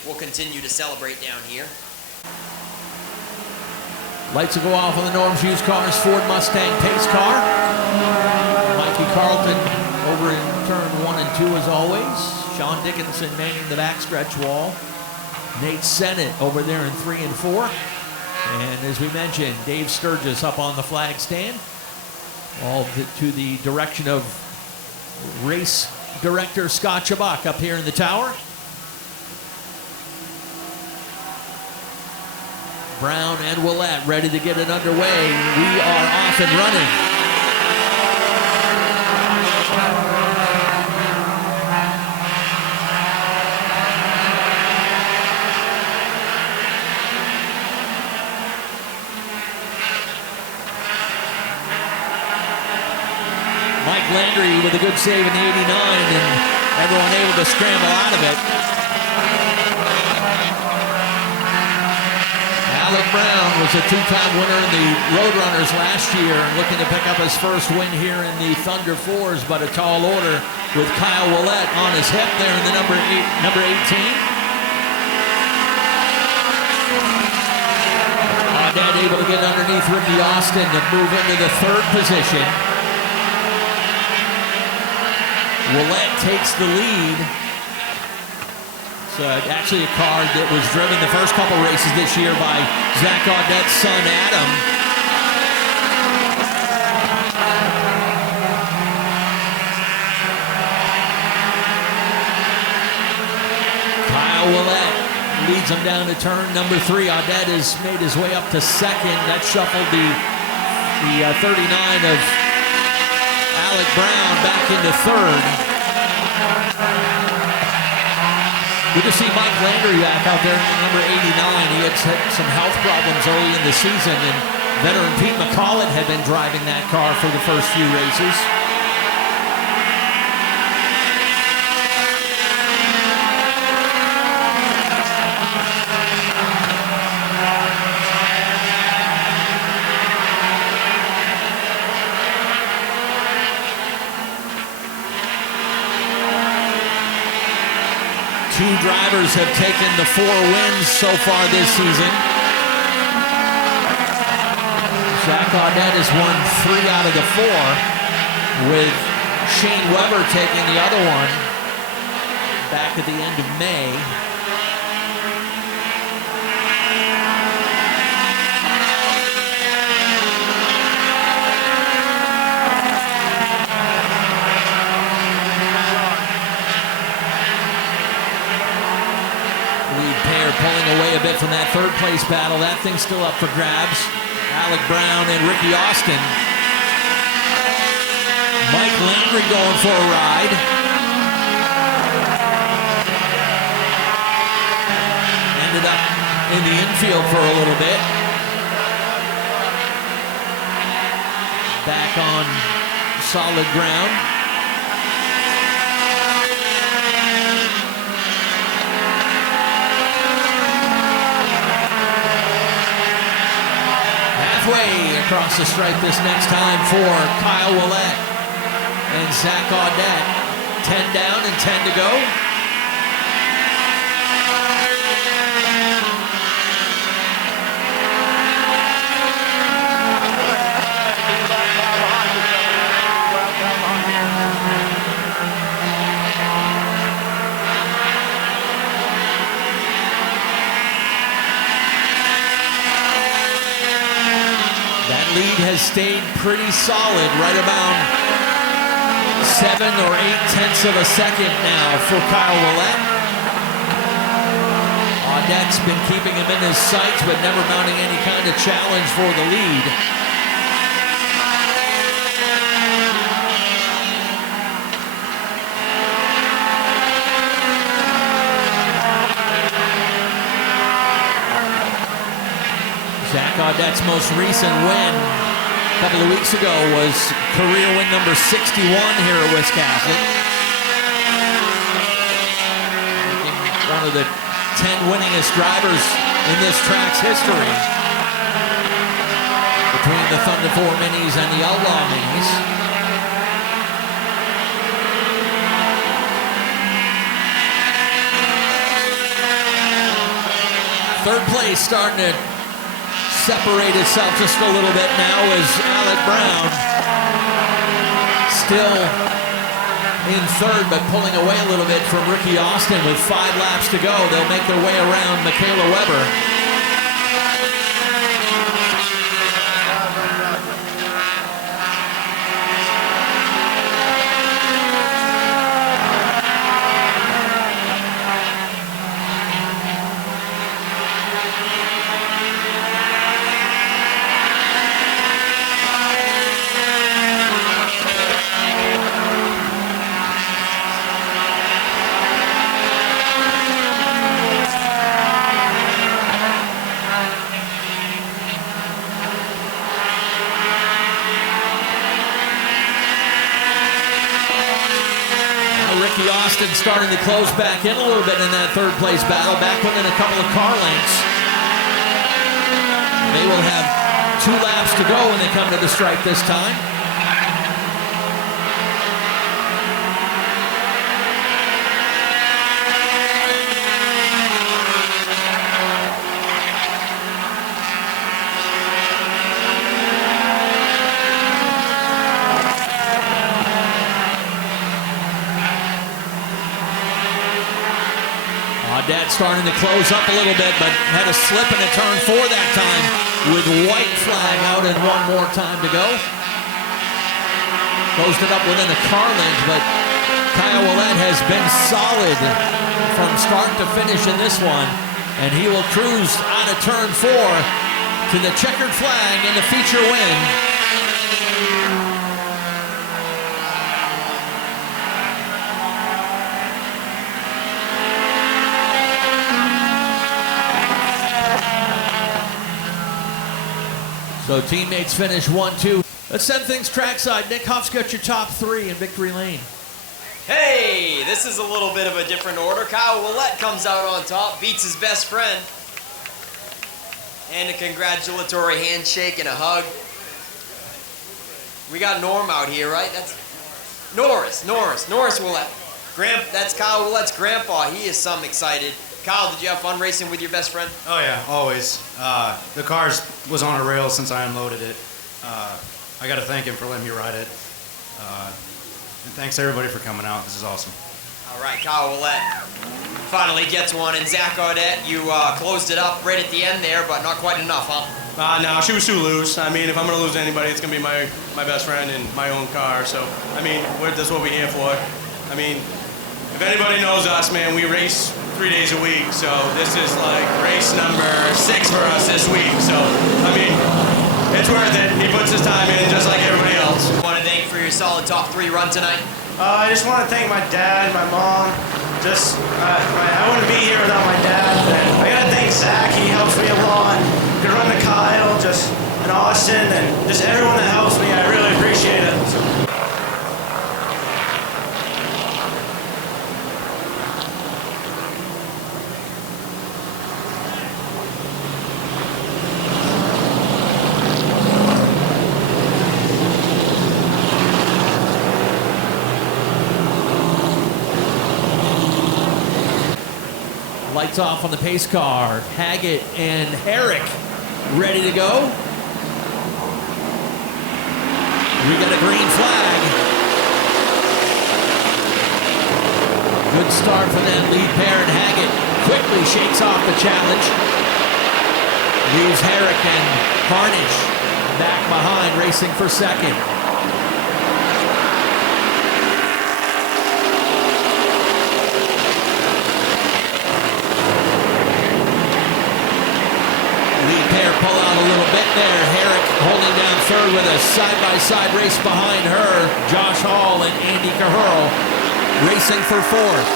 we'll continue to celebrate down here. Lights will go off on the Norm's Used Cars Ford Mustang pace car. Mikey Carlton over in turn 1 and 2 as always. Sean Dickinson manning the backstretch wall. Nate Sennett over there in 3 and 4. And as we mentioned, Dave Sturgis up on the flag stand. All to the direction of race director Scott Chabak up here in the tower. Brown and Willette ready to get it underway. We are off and running. Mike Landry with a good save in the 89 and everyone able to scramble out of it. Alec Brown was a 2-time winner in the Roadrunners last year, looking to pick up his first win here in the Thunder 4s, but a tall order with Kyle Willette on his hip there in the number 18. Audette able to get underneath Ricky Austin to move into the 3rd position. Willette takes the lead. It's actually a car that was driven the first couple races this year by Zach Audette's son, Adam. Kyle Willette leads him down to turn number 3. Audette has made his way up to 2nd. That shuffled the 39 of Alec Brown back into 3rd. Good to see Mike Landry back out there in number 89. He had some health problems early in the season, and veteran Pete McCollett had been driving that car for the first few races. Two drivers have taken the 4 wins so far this season. Zach Audette has won 3 out of the 4, with Shane Weber taking the other one back at the end of May. pulling away a bit from that third place battle. That thing's still up for grabs. Alec Brown and Ricky Austin. Mike Landry going for a ride. Ended up in the infield for a little bit. Back on solid ground. Halfway across the stripe this next time for Kyle Willett and Zach Audette. 10 down and 10 to go. Lead has stayed pretty solid, right around 7 or 8 tenths of a second now for Kyle Willett. Audette's been keeping him in his sights, but never mounting any kind of challenge for the lead. Zach Audette's most recent win a couple of weeks ago was career win number 61 here at Wiscasset. One of the 10 winningest drivers in this track's history. Between the Thunder 4 Minis and the Outlaw Minis. Third place starting to separate itself just a little bit now is Alec Brown. Still in third, but pulling away a little bit from Ricky Austin with 5 laps to go. They'll make their way around Michaela Weber. Austin starting to close back in a little bit in that third place battle, back within a couple of car lengths. They will have 2 laps to go when they come to the stripe this time. Audette starting to close up a little bit, but had a slip in a turn 4 that time with white flag out and 1 more time to go. Closed it up within a car length, but Kyle Willett has been solid from start to finish in this one, and he will cruise out of turn 4 to the checkered flag and the feature win. So teammates finish 1-2. Let's send things trackside. Nick Huff's got your top 3 in victory lane. Hey, this is a little bit of a different order. Kyle Willett comes out on top, beats his best friend. And a congratulatory handshake and a hug. We got Norm out here, right? That's Norris Willett. That's Kyle Willett's grandpa. He is some excited. Kyle, did you have fun racing with your best friend? Oh yeah, always. The car was on a rail since I unloaded it. I got to thank him for letting me ride it. And thanks everybody for coming out. This is awesome. All right, Kyle Willett finally gets one, and Zach Audette, you closed it up right at the end there, but not quite enough, huh? No, she was too loose. I mean, if I'm going to lose anybody, it's going to be my best friend in my own car. So, I mean, that's what we're here for. I mean, if anybody knows us, man, we race 3 days a week, so this is like race number 6 for us this week. So, I mean, it's worth it. He puts his time in just like everybody else. Want to thank you for your solid top 3 run tonight. I just want to thank my dad, my mom. I wouldn't be here without my dad. I gotta thank Zach. He helps me a lot. Could run the Kyle, and Austin, and just everyone that helps me. I really appreciate it. Lights off on the pace car. Haggett and Herrick ready to go. We got a green flag. Good start for them. Lead pair and Haggett quickly shakes off the challenge. Leaves Herrick and Harnish back behind, racing for second. Pull out a little bit there. Herrick holding down third with a side-by-side race behind her. Josh Hall and Andy Cahurl racing for fourth.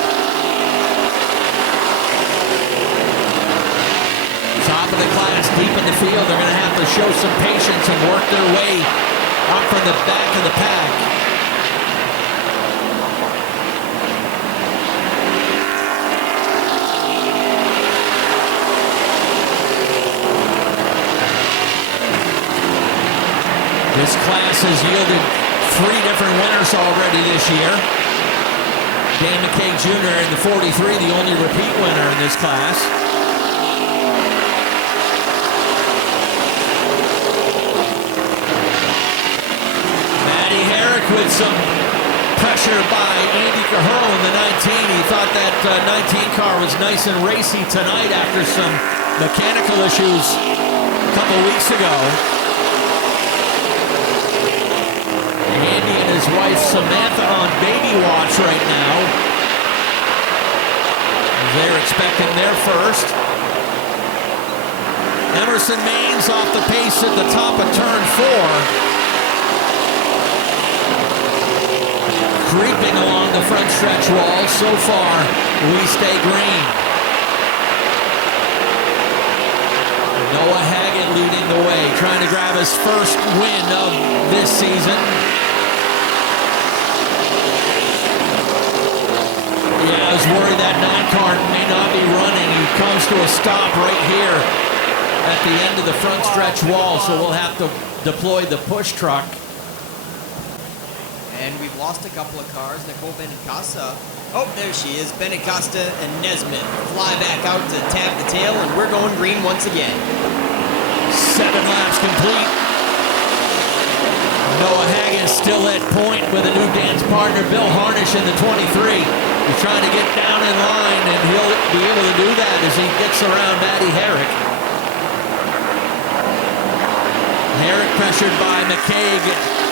Top of the class, deep in the field. They're going to have to show some patience and work their way up from the back of the pack. This class has yielded 3 different winners already this year. Dan McKay Jr. in the 43, the only repeat winner in this class. Matty Herrick with some pressure by Andy Cahurl in the 19. He thought that 19 car was nice and racy tonight after some mechanical issues a couple weeks ago. Andy and his wife Samantha on baby watch right now. They're expecting their first. Emerson Maines off the pace at the top of turn 4. Creeping along the front stretch wall. So far, we stay green. Noah Haggett leading the way, trying to grab his first win of this season. Yeah, I was worried that 9-car may not be running. He comes to a stop right here at the end of the front stretch wall, so we'll have to deploy the push truck. And we've lost a couple of cars. Nicole Benincasa. Oh, there she is. Benincasa and Nesbitt fly back out to tap the tail, and we're going green once again. 7 laps complete. Noah Haggett still at point with a new dance partner, Bill Harnish in the 23. He's trying to get down in line, and he'll be able to do that as he gets around Matty Herrick. Herrick pressured by McCaig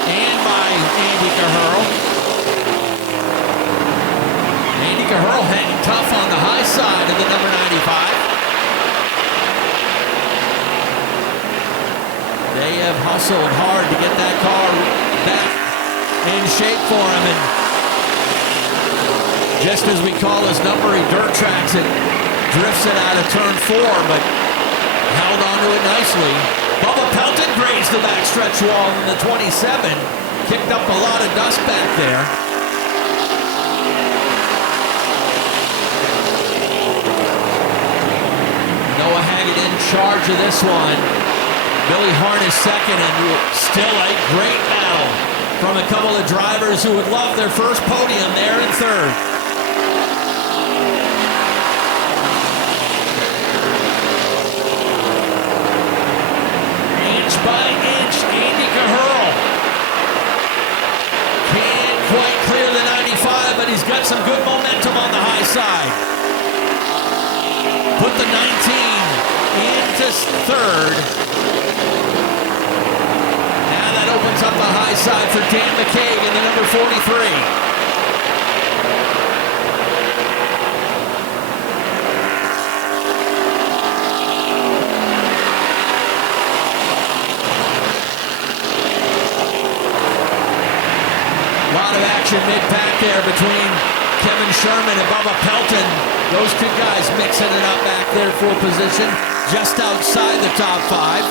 and by Andy Cahurl. Andy Cahurl hanging tough on the high side of the number 95. They have hustled hard to get that car back in shape for him, and just as we call his number, he dirt tracks it, drifts it out of turn 4, but held onto it nicely. Bubba Pelton grazed the backstretch wall in the 27, kicked up a lot of dust back there. Noah Haggett in charge of this one. Billy Harnish second, and still a great battle from a couple of drivers who would love their first podium there in third. Inch by inch, Andy Cahurl can't quite clear the 95, but he's got some good momentum on the high side. Put the 19 into third. Opens up the high side for Dan McCaig in the number 43. action mid-pack there between Kevin Sherman and Bubba Pelton. Those two guys mixing it up back there for position just outside the top 5.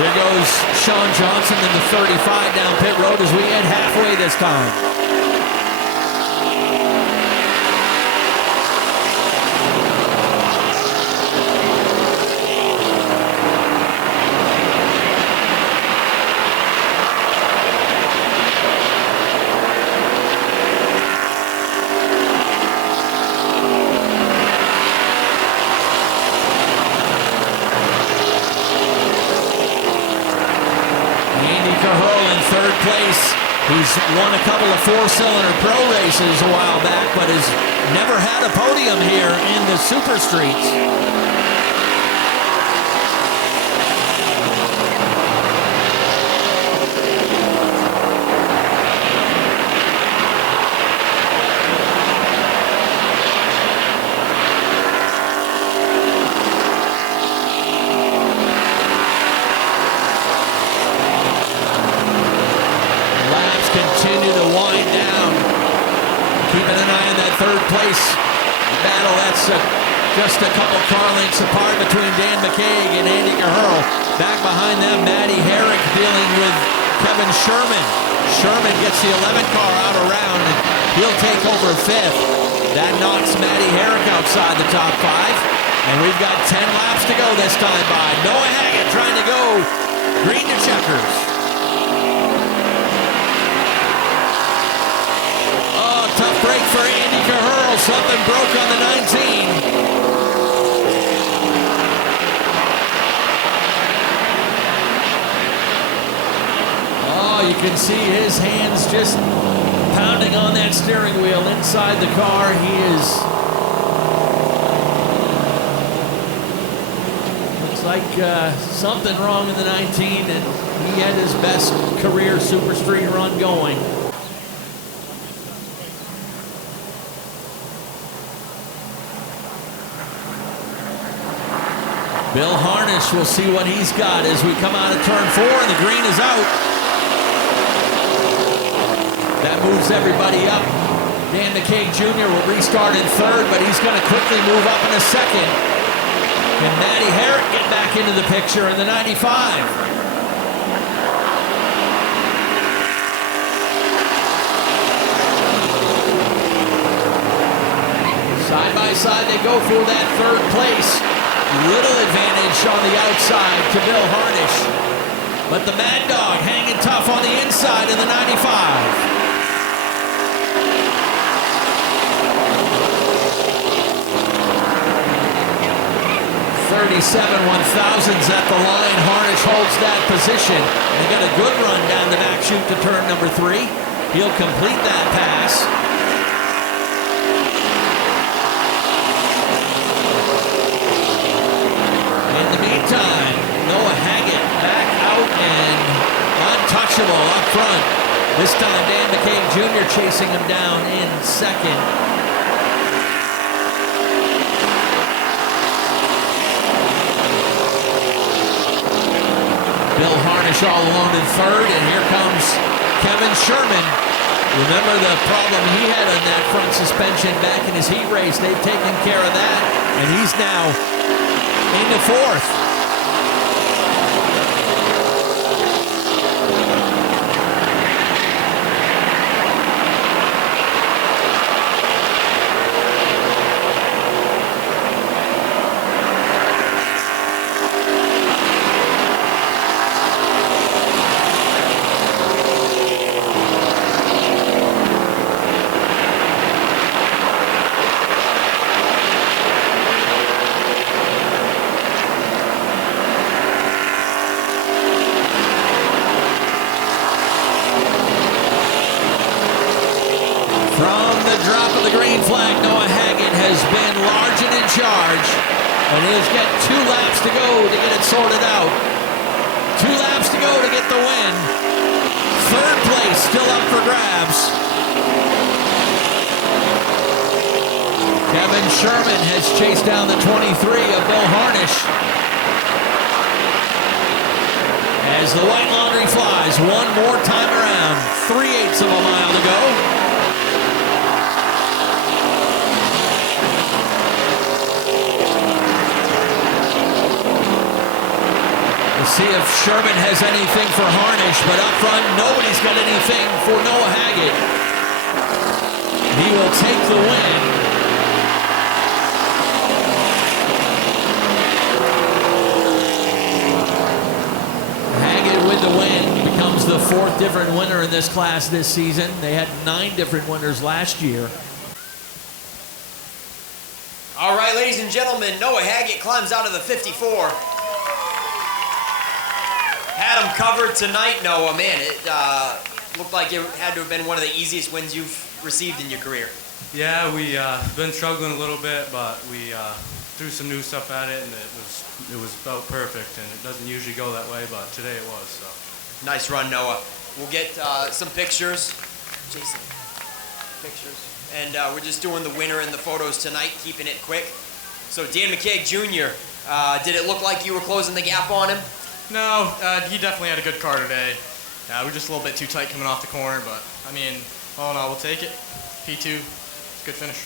There goes Sean Johnson in the 35 down pit road as we head halfway this time. He's won a couple of 4-cylinder pro races a while back, but has never had a podium here in the Super Streets. Battle that's just a couple car lengths apart between Dan McCaig and Andy Cahurl. Back behind them, Matty Herrick dealing with Kevin Sherman. Sherman gets the 11th car out around, and he'll take over 5th. That knocks Matty Herrick outside the top 5. And we've got 10 laps to go this time by. Noah Haggett trying to go green to checkers. Tough break for Andy Cahurl. Something broke on the 19. Oh, you can see his hands just pounding on that steering wheel inside the car. He is... looks like something wrong in the 19, and he had his best career Super Street run going. Bill Harnish will see what he's got as we come out of turn 4, and the green is out. That moves everybody up. Dan McCaig Jr. will restart in 3rd, but he's going to quickly move up in a 2nd. Can Matty Herrick get back into the picture in the 95? Side by side they go for that 3rd place. Little advantage on the outside to Bill Harnish. But the Mad Dog hanging tough on the inside in the 95. 37 1,000s at the line. Harnish holds that position. They got a good run down the back chute to turn number 3. He'll complete that pass. In the meantime, Noah Haggett back out and untouchable up front. This time Dan McCaig Jr. chasing him down in 2nd. Bill Harnish all alone in 3rd, and here comes Kevin Sherman. Remember the problem he had on that front suspension back in his heat race. They've taken care of that, and he's now into 4th. Sherman has chased down the 23 of Bill Harnish. As the white laundry flies one more time around, 3/8 of a mile to go. We'll see if Sherman has anything for Harnish, but up front, nobody's got anything for Noah Haggett. He will take the win. The win becomes the 4th different winner in this class this season. They had 9 different winners last year. All right, ladies and gentlemen, Noah Haggett climbs out of the 54. Had him covered tonight, Noah. Man, it looked like it had to have been one of the easiest wins you've received in your career. Yeah, we been struggling a little bit, but we threw some new stuff at it, and it was about perfect. And it doesn't usually go that way, but today it was. So nice run, Noah. We'll get some pictures, Jason. Pictures, and we're just doing the winner and the photos tonight, keeping it quick. So Dan McKeag Jr., did it look like you were closing the gap on him? No, he definitely had a good car today. We're just a little bit too tight coming off the corner, but I mean, all in all, we'll take it. P2, good finish.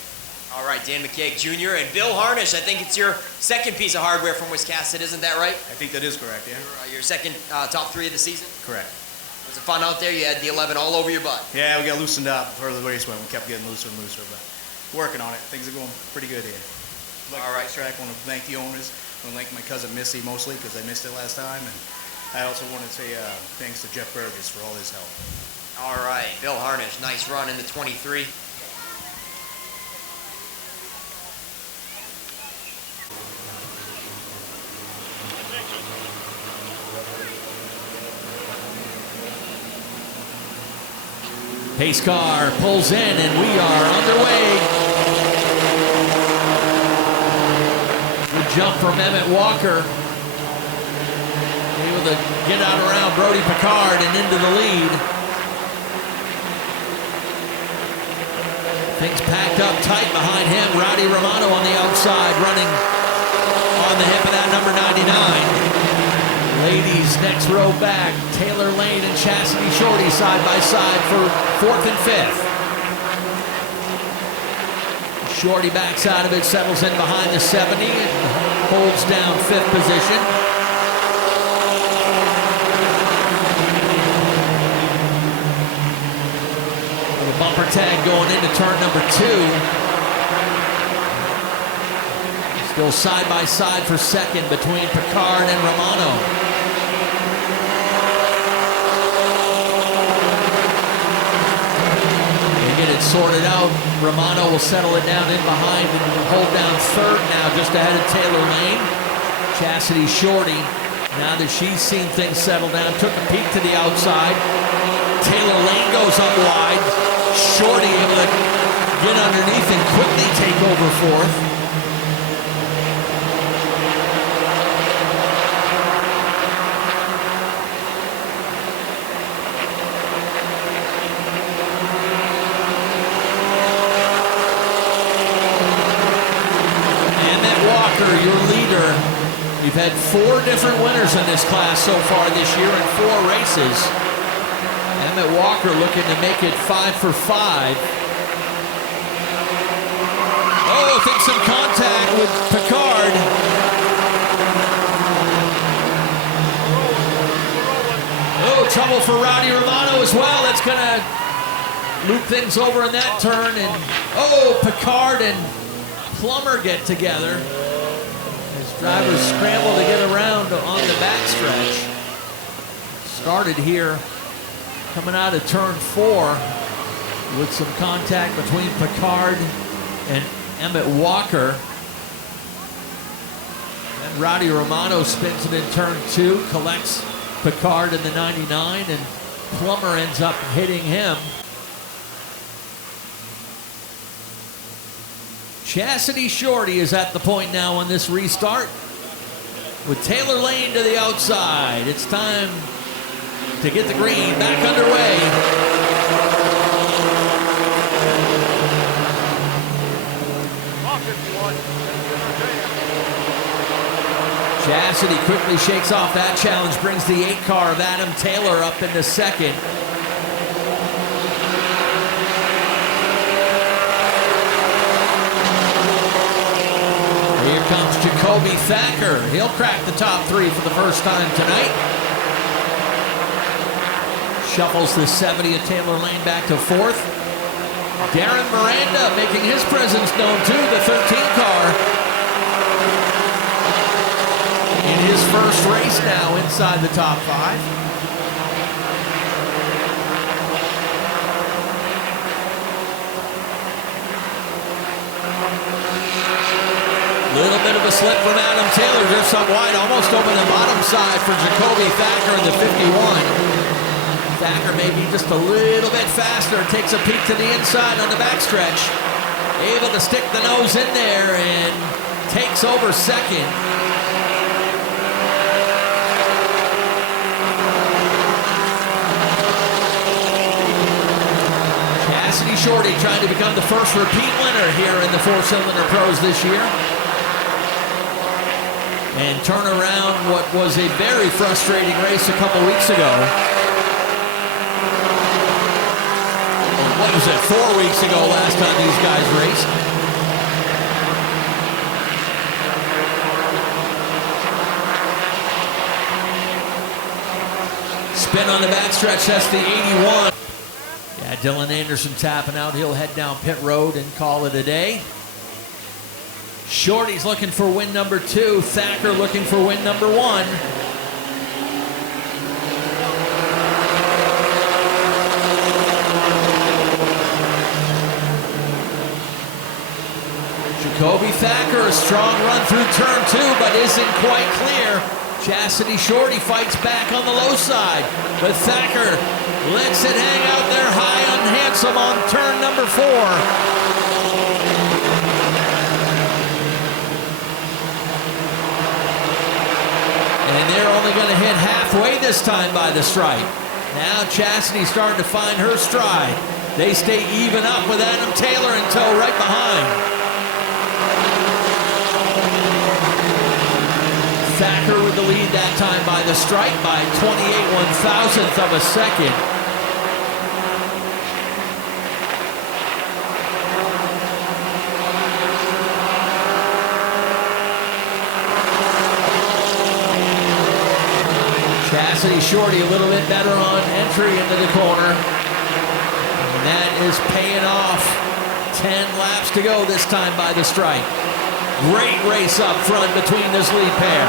All right, Dan McKeag Jr. and Bill Harnish. I think it's your second piece of hardware from Wiscasset, isn't that right? I think that is correct, yeah. Your second top 3 of the season? Correct. Was it fun out there? You had the 11 all over your butt. Yeah, we got loosened up before the race went. We kept getting looser and looser, but working on it. Things are going pretty good here. All right, track. I want to thank the owners. I want to thank my cousin Missy mostly because I missed it last time, and I also want to say thanks to Jeff Burgess for all his help. All right, Bill Harnish, nice run in the 23. Pace car pulls in, and we are underway. Good jump from Emmett Walker. Able to get out around Brody Picard and into the lead. Things packed up tight behind him. Rowdy Romano on the outside, running on the hip of that number 99. Ladies next row back, Taylor Lane and Chastity Shorty side by side for 4th and 5th. Shorty backs out of it, settles in behind the 70 and holds down 5th position. The bumper tag going into turn number 2. Still side by side for 2nd between Picard and Romano. Get it sorted out. Romano will settle it down in behind and hold down 3rd now, just ahead of Taylor Lane. Chastity Shorty, now that she's seen things settle down, took a peek to the outside. Taylor Lane goes up wide. Shorty able to get underneath and quickly take over 4th. Your leader. You've had 4 different winners in this class so far this year in 4 races. Emmett Walker looking to make it 5 for 5. Oh, I think some contact with Picard. Oh, trouble for Rowdy Romano as well. That's going to loop things over in that turn. And oh, Picard and Plummer get together. Drivers scramble to get around on the backstretch. Started here coming out of turn 4 with some contact between Picard and Emmett Walker. Then Rowdy Romano spins it in turn 2, collects Picard in the 99, and Plummer ends up hitting him. Chastity Shorty is at the point now on this restart with Taylor Lane to the outside. It's time to get the green back underway. Chastity quickly shakes off that challenge, brings the 8 car of Adam Taylor up into second. Here comes Jacoby Thacker. He'll crack the top 3 for the first time tonight. Shuffles the 70 of Taylor Lane back to 4th. Darren Miranda making his presence known too, the 13 car. In his first race now inside the top 5. Little bit of a slip from Adam Taylor, just up wide, almost over the bottom side for Jacoby Thacker in the 51. Thacker maybe just a little bit faster, takes a peek to the inside on the backstretch. Able to stick the nose in there and takes over second. Cassidy Shorty trying to become the first repeat winner here in the 4-cylinder pros this year. And turn around what was a very frustrating race a couple weeks ago. Or what was it, 4 weeks ago last time these guys raced. Spin on the backstretch, that's the 81. Yeah, Dylan Anderson tapping out. He'll head down pit road and call it a day. Shorty's looking for win number 2. Thacker looking for win number 1. Jacoby Thacker, a strong run through turn 2, but isn't quite clear. Chastity Shorty fights back on the low side, but Thacker lets it hang out there high on Handsome on turn number 4. And they're only going to hit halfway this time by the stripe. Now Chastity's starting to find her stride. They stay even up with Adam Taylor in tow right behind. Thacker with the lead that time by the stripe by 28 1/1000th of a second. Cassidy Shorty a little bit better on entry into the corner. And that is paying off. 10 laps to go this time by the stripe. Great race up front between this lead pair.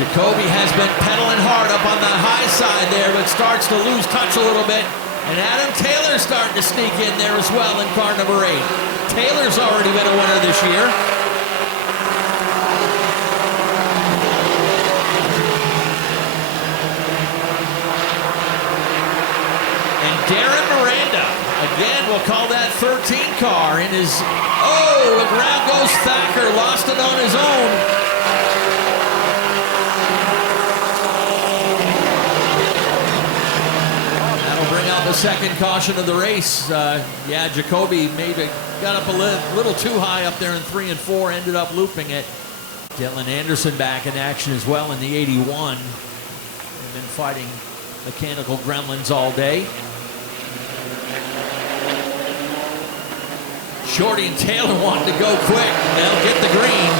Jacoby has been pedaling hard up on the high side there, but starts to lose touch a little bit. And Adam Taylor's starting to sneak in there as well in car number 8. Taylor's already been a winner this year. And Darren Miranda, again, we'll call that 13 car in his... Oh, around goes Thacker, lost it on his own. The second caution of the race. Yeah, Jacoby maybe got up a little too high up there in 3 and 4, ended up looping it. Dylan Anderson back in action as well in the 81. They've been fighting mechanical gremlins all day. Shorty and Taylor wanting to go quick. They'll get the green.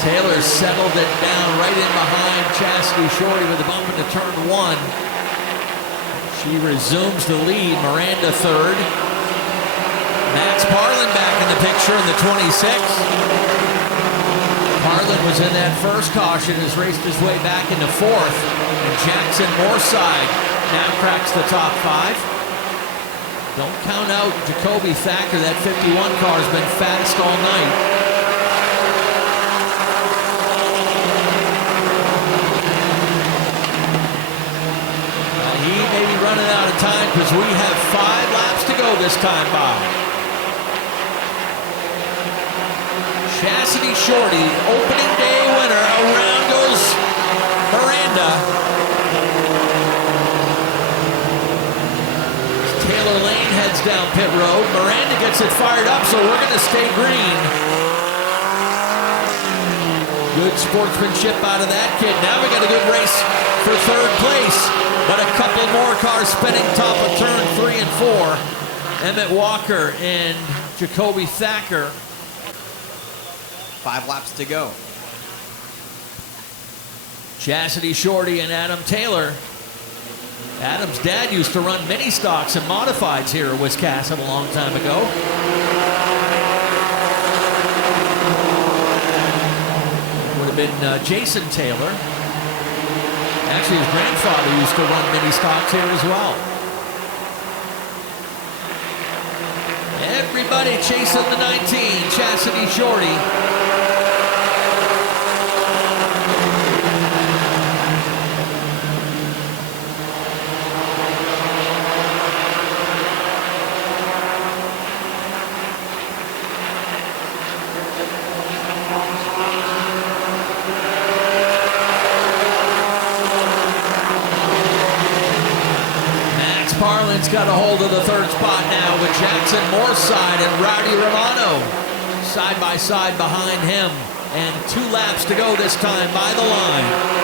Taylor settled it down right in behind Chastity Shorty with a bump into turn 1. She resumes the lead. Miranda third. Max Parlin back in the picture in the 26. Parlin was in that first caution, has raced his way back into 4th. And Jackson Moorside now cracks the top 5. Don't count out Jacoby Thacker. That 51 car has been fast all night. Running out of time because we have 5 laps to go this time by. Chastity Shorty, opening day winner around Taylor Lane heads down pit road. Miranda gets it fired up, so we're going to stay green. Good sportsmanship out of that kid. Now we got a good race for third place, but a couple more cars spinning top of turn 3 and 4. Emmett Walker and Jacoby Thacker. 5 laps to go. Chastity Shorty and Adam Taylor. Adam's dad used to run mini stocks and modifieds here at Wiscasset a long time ago. Would have been Jason Taylor. Actually, his grandfather used to run mini stocks here as well. Everybody chasing the 19, Chastity Shorty. Parlin's got a hold of the third spot now with Jackson Moorside and Rowdy Romano side by side behind him. And 2 laps to go this time by the line.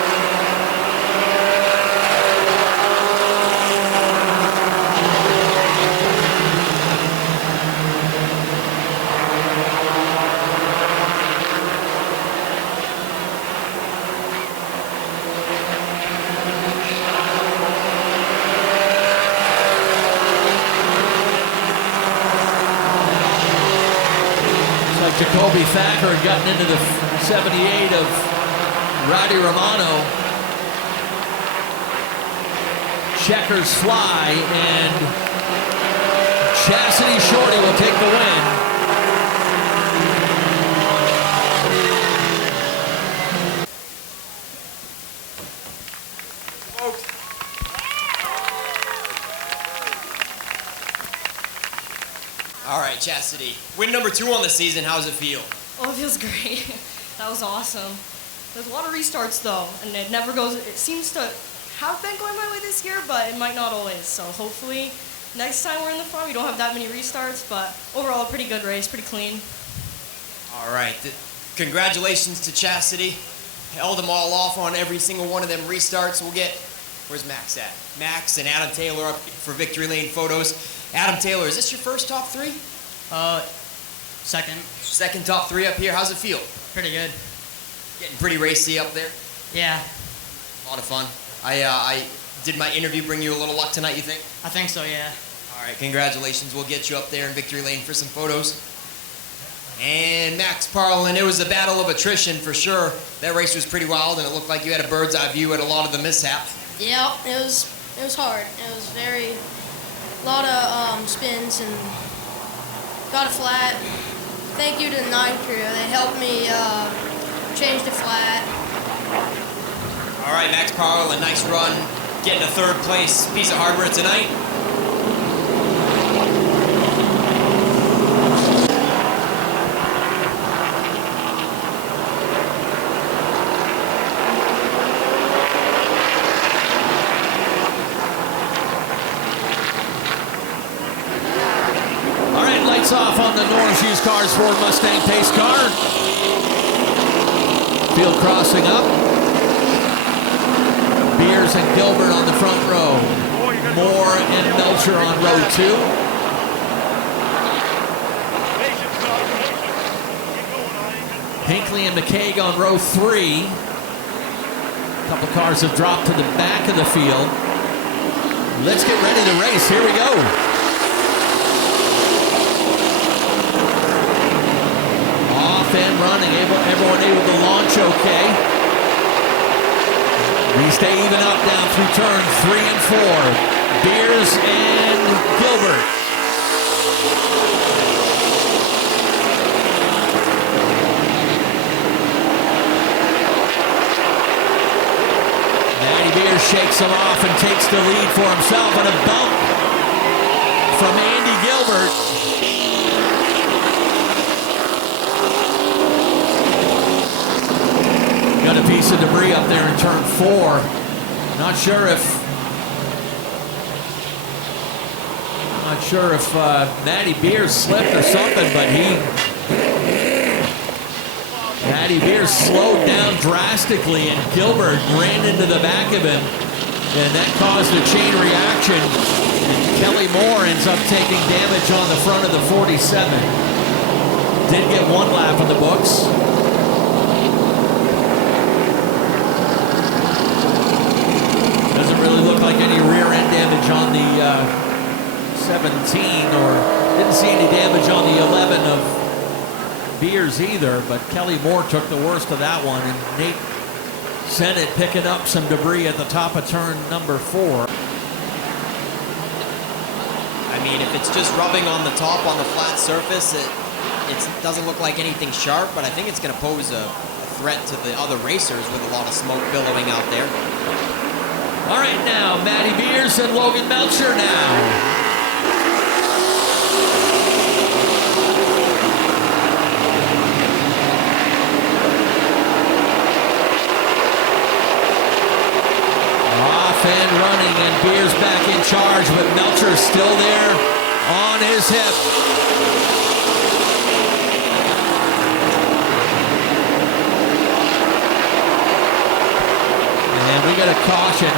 Jacoby Thacker had gotten into the 78 of Rowdy Romano. Checkers fly, and Chastity Shorty will take the win. All right, Chastity. Win number 2 on the season. How's it feel? Oh, it feels great. That was awesome. There's a lot of restarts though, and it never goes. It seems to have been going my way this year, but it might not always. So hopefully, next time we're in the front, we don't have that many restarts. But overall, a pretty good race, pretty clean. All right. Congratulations to Chastity. Held them all off on every single one of them restarts. We'll get. Where's Max at? Max and Adam Taylor up for victory lane photos. Adam Taylor, is this your first top 3? Second. Second top 3 up here. How's it feel? Pretty good. Getting pretty racy up there? Yeah. A lot of fun. I did my interview bring you a little luck tonight, you think? I think so, yeah. All right, congratulations. We'll get you up there in victory lane for some photos. And Max Parlin, it was a battle of attrition for sure. That race was pretty wild, and it looked like you had a bird's eye view at a lot of the mishaps. Yeah, it was hard. It was a lot of spins and got a flat. Thank you to the 9 crew. They helped me change the flat. All right, Max Parlin, a nice run, getting a 3rd place piece of hardware tonight. Off on the Norris Used Cars Ford Mustang pace car. Field crossing up. Beers and Gilbert on the front row. Moore and Melcher on row 2. Hinckley and McCaig on row 3. A couple cars have dropped to the back of the field. Let's get ready to race. Here we go. And running, everyone able to launch okay. We stay even up down through turn 3 and 4. Beers and Gilbert. Matty Beers shakes him off and takes the lead for himself, and a bump from Andy Gilbert. Got a piece of debris up there in turn 4. Not sure if Not sure if Matty Beers slipped or something, but Matty Beers slowed down drastically, and Gilbert ran into the back of him, and that caused a chain reaction. Kelly Moore ends up taking damage on the front of the 47. Did get one lap in the books. Doesn't really look like any rear end damage on the 17, or didn't see any damage on the 11 of Beers either, but Kelly Moore took the worst of that one, and Nate Sennett picking up some debris at the top of turn number 4. I mean, if it's just rubbing on the top on the flat surface, it doesn't look like anything sharp, but I think it's going to pose a threat to the other racers with a lot of smoke billowing out there. All right, now, Matty Beers and Logan Melcher now. And running, and Beers back in charge, but Melcher's still there on his hip. And we got a caution.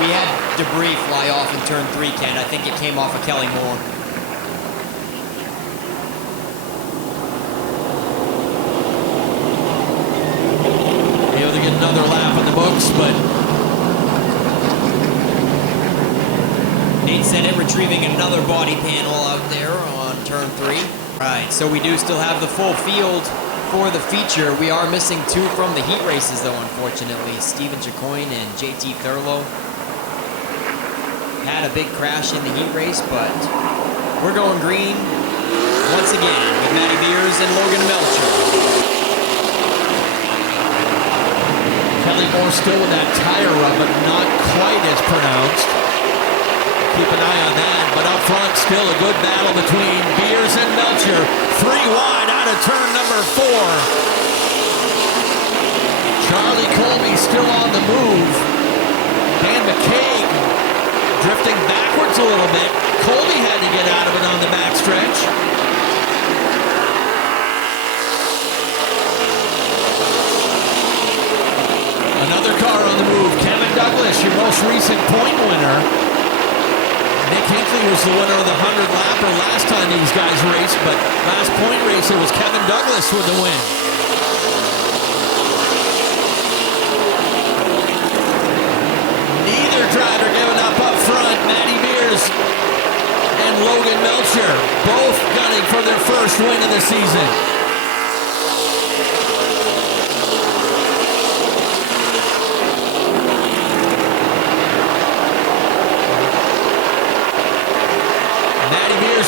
We had debris fly off in turn 3, Ken. I think it came off of Kelly Moore. Able to get another lap in the books, but Nate Sennett retrieving another body panel out there on turn 3. Right, so we do still have the full field for the feature. We are missing 2 from the heat races, though, unfortunately. Steven Jacoin and JT Thurlow had a big crash in the heat race, but we're going green once again with Matty Beers and Logan Melcher. Kelly Moore still with that tire rub, but not quite as pronounced. Keep an eye on that, but up front, still a good battle between Beers and Melcher. 3 wide out of turn number 4. Charlie Colby still on the move. Dan McCaig drifting backwards a little bit. Colby had to get out of it on the backstretch. Another car on the move. Kevin Douglas, your most recent point winner. Nick Hinckley was the winner of the 100-lapper last time these guys raced, but last point race it was Kevin Douglas with the win. Neither driver giving up front. Matty Beers and Logan Melcher both gunning for their first win of the season.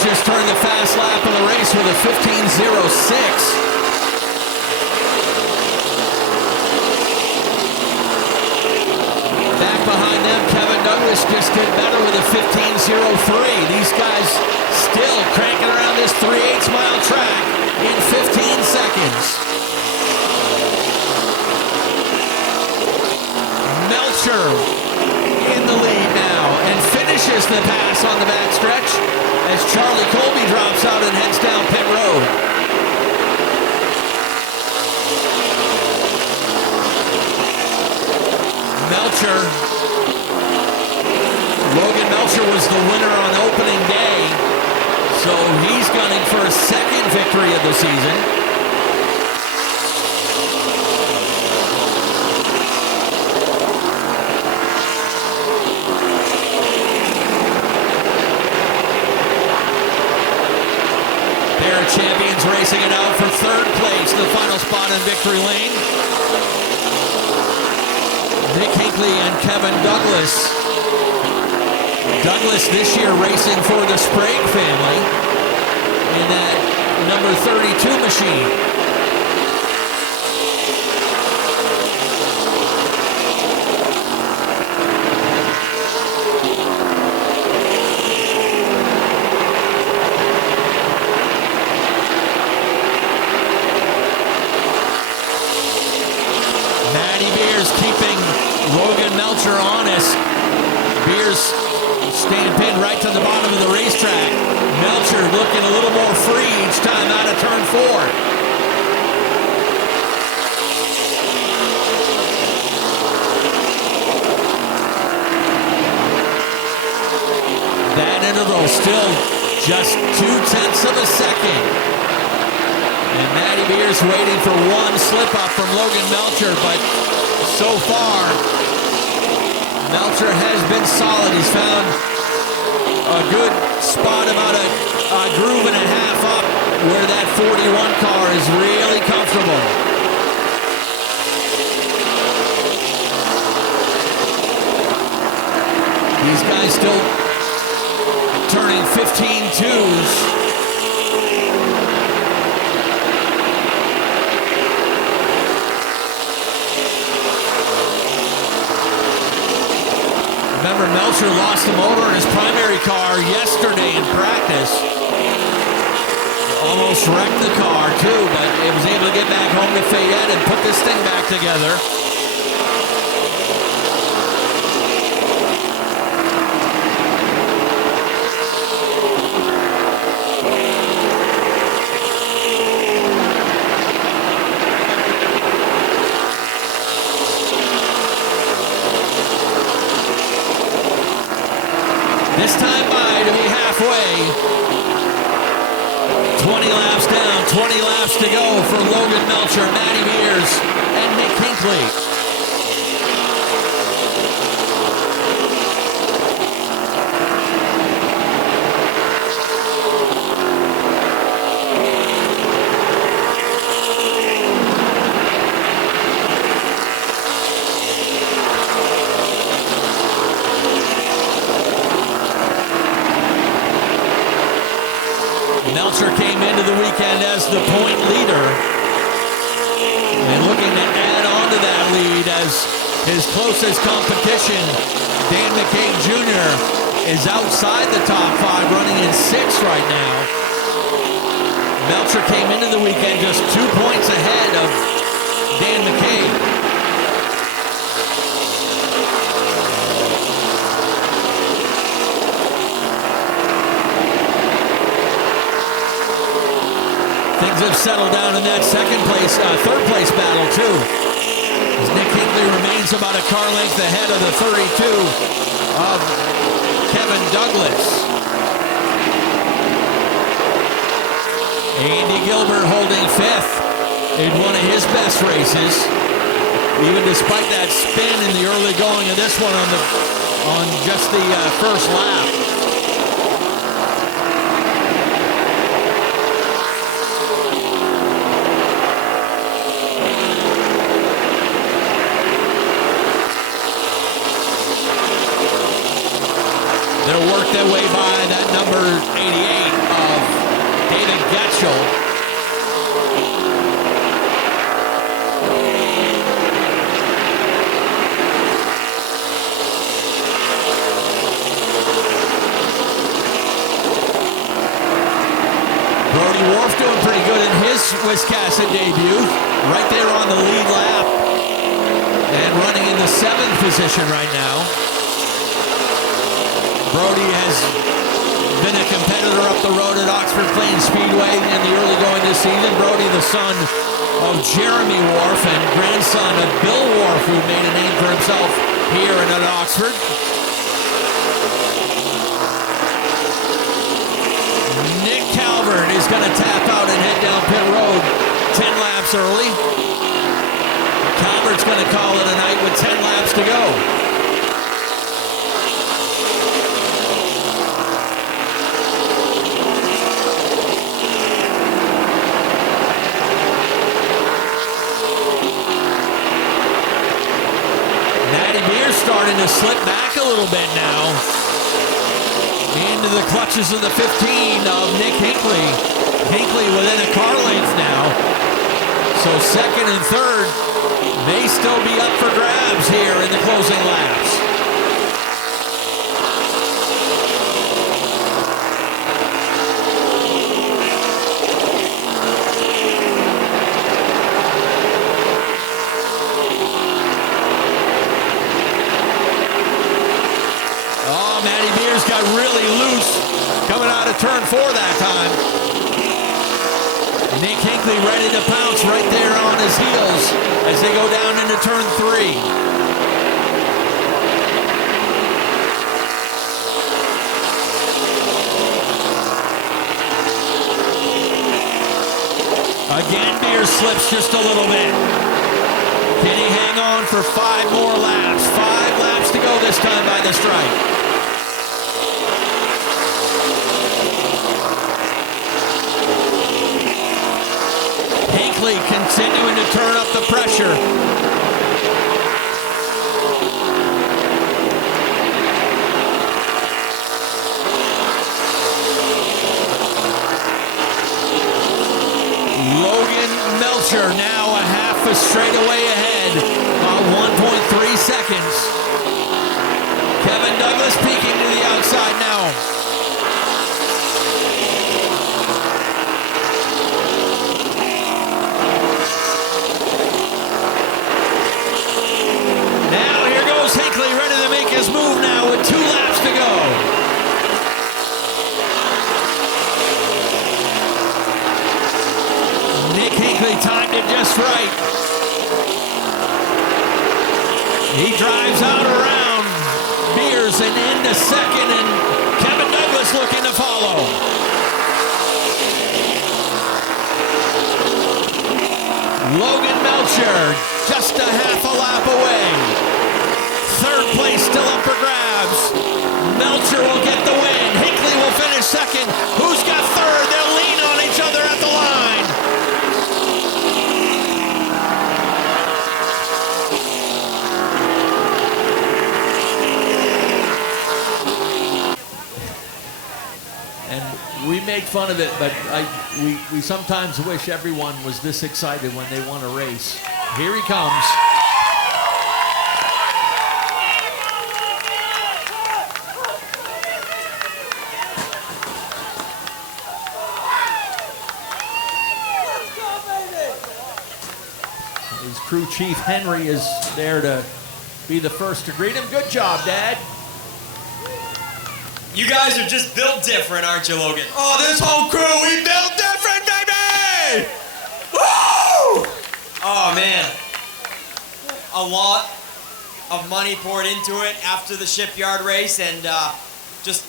Just turned the fast lap of the race with a 15.06. Back behind them, Kevin Douglas just did better with a 15.03. These guys still cranking around this 3/8 mile track in 15 seconds. Melcher in the lead now and finishes the pass on the backstretch as Charlie Colby drops out and heads down pit road. Logan Melcher was the winner on opening day, so he's gunning for a second victory of the season. Champions racing it out for third place, the final spot in victory lane. Nick Hinckley and Kevin Douglas. Douglas this year racing for the Sprague family in that number 32 machine. Keeping Logan Melcher honest. Beers staying pinned right to the bottom of the racetrack. Melcher looking a little more free each time out of turn 4. That interval still just 0.2 of a second. And Matty Beers waiting for one slip-up from Logan Melcher, but so far, Melcher has been solid. He's found a good spot about a groove and a half up where that 41 car is really comfortable. These guys still turning 15.2s. Remember, Melcher lost the motor in his primary car yesterday in practice. Almost wrecked the car too, but it was able to get back home to Fayette and put this thing back together. This time by to be halfway. 20 laps down, 20 laps to go for Logan Melcher, Matty Beers, and Nick Hinckley. Melcher came into the weekend as the point leader and looking to add on to that lead as his closest competition, Dan McCaig Jr., is outside the top 5, running in 6th right now. Melcher came into the weekend just 2 points ahead of Dan McCaig. Things have settled down in that third place battle too. As Nick Hinckley remains about a car length ahead of the 32 of Kevin Douglas. Andy Gilbert holding 5th in one of his best races, even despite that spin in the early going of this one on just the first lap. They'll work their way by that number 88 of David Getchell. Brody Wharf doing pretty good in his Wiscasset debut. Right there on the lead lap. And running in the 7th position right now. Brody has been a competitor up the road at Oxford Plains Speedway in the early going this season. Brody, the son of Jeremy Wharf and grandson of Bill Wharf, who made a name for himself here and at Oxford. Nick Calvert is going to tap out and head down pit road 10 laps early. Calvert's going to call it a night with 10 laps to go. Starting to slip back a little bit now into the clutches of the 15 of Nick Hinckley. Hinckley within a car length now. So second and third may still be up for grabs here in the closing laps. Got turn 4 that time. Nick Hinckley ready to pounce right there on his heels as they go down into turn 3. Again, Beers slips just a little bit. Can he hang on for 5 more laps? 5 laps to go this time by the stripe. Hinckley continuing to turn up the pressure. Melcher now a half a straightaway ahead, 1.3 seconds. Kevin Douglas peeking to the outside now. Now here goes Hinckley ready to make his move now with 2 laps to go. Nick Hinckley timed it just right. He drives out around Beers and into second, and Kevin Douglas looking to follow. Logan Melcher just a half a lap away. 3rd place still up for grabs. Melcher will get the win. Hinckley will finish second. Who's got 3rd? They'll lean on each other at the line. We make fun of it, but we sometimes wish everyone was this excited when they won a race. Here he comes. His crew chief Henry is there to be the first to greet him. Good job, Dad. You guys are just built different, aren't you, Logan? Oh, this whole crew, we built different, baby! Woo! Oh, man. A lot of money poured into it after the shipyard race, and just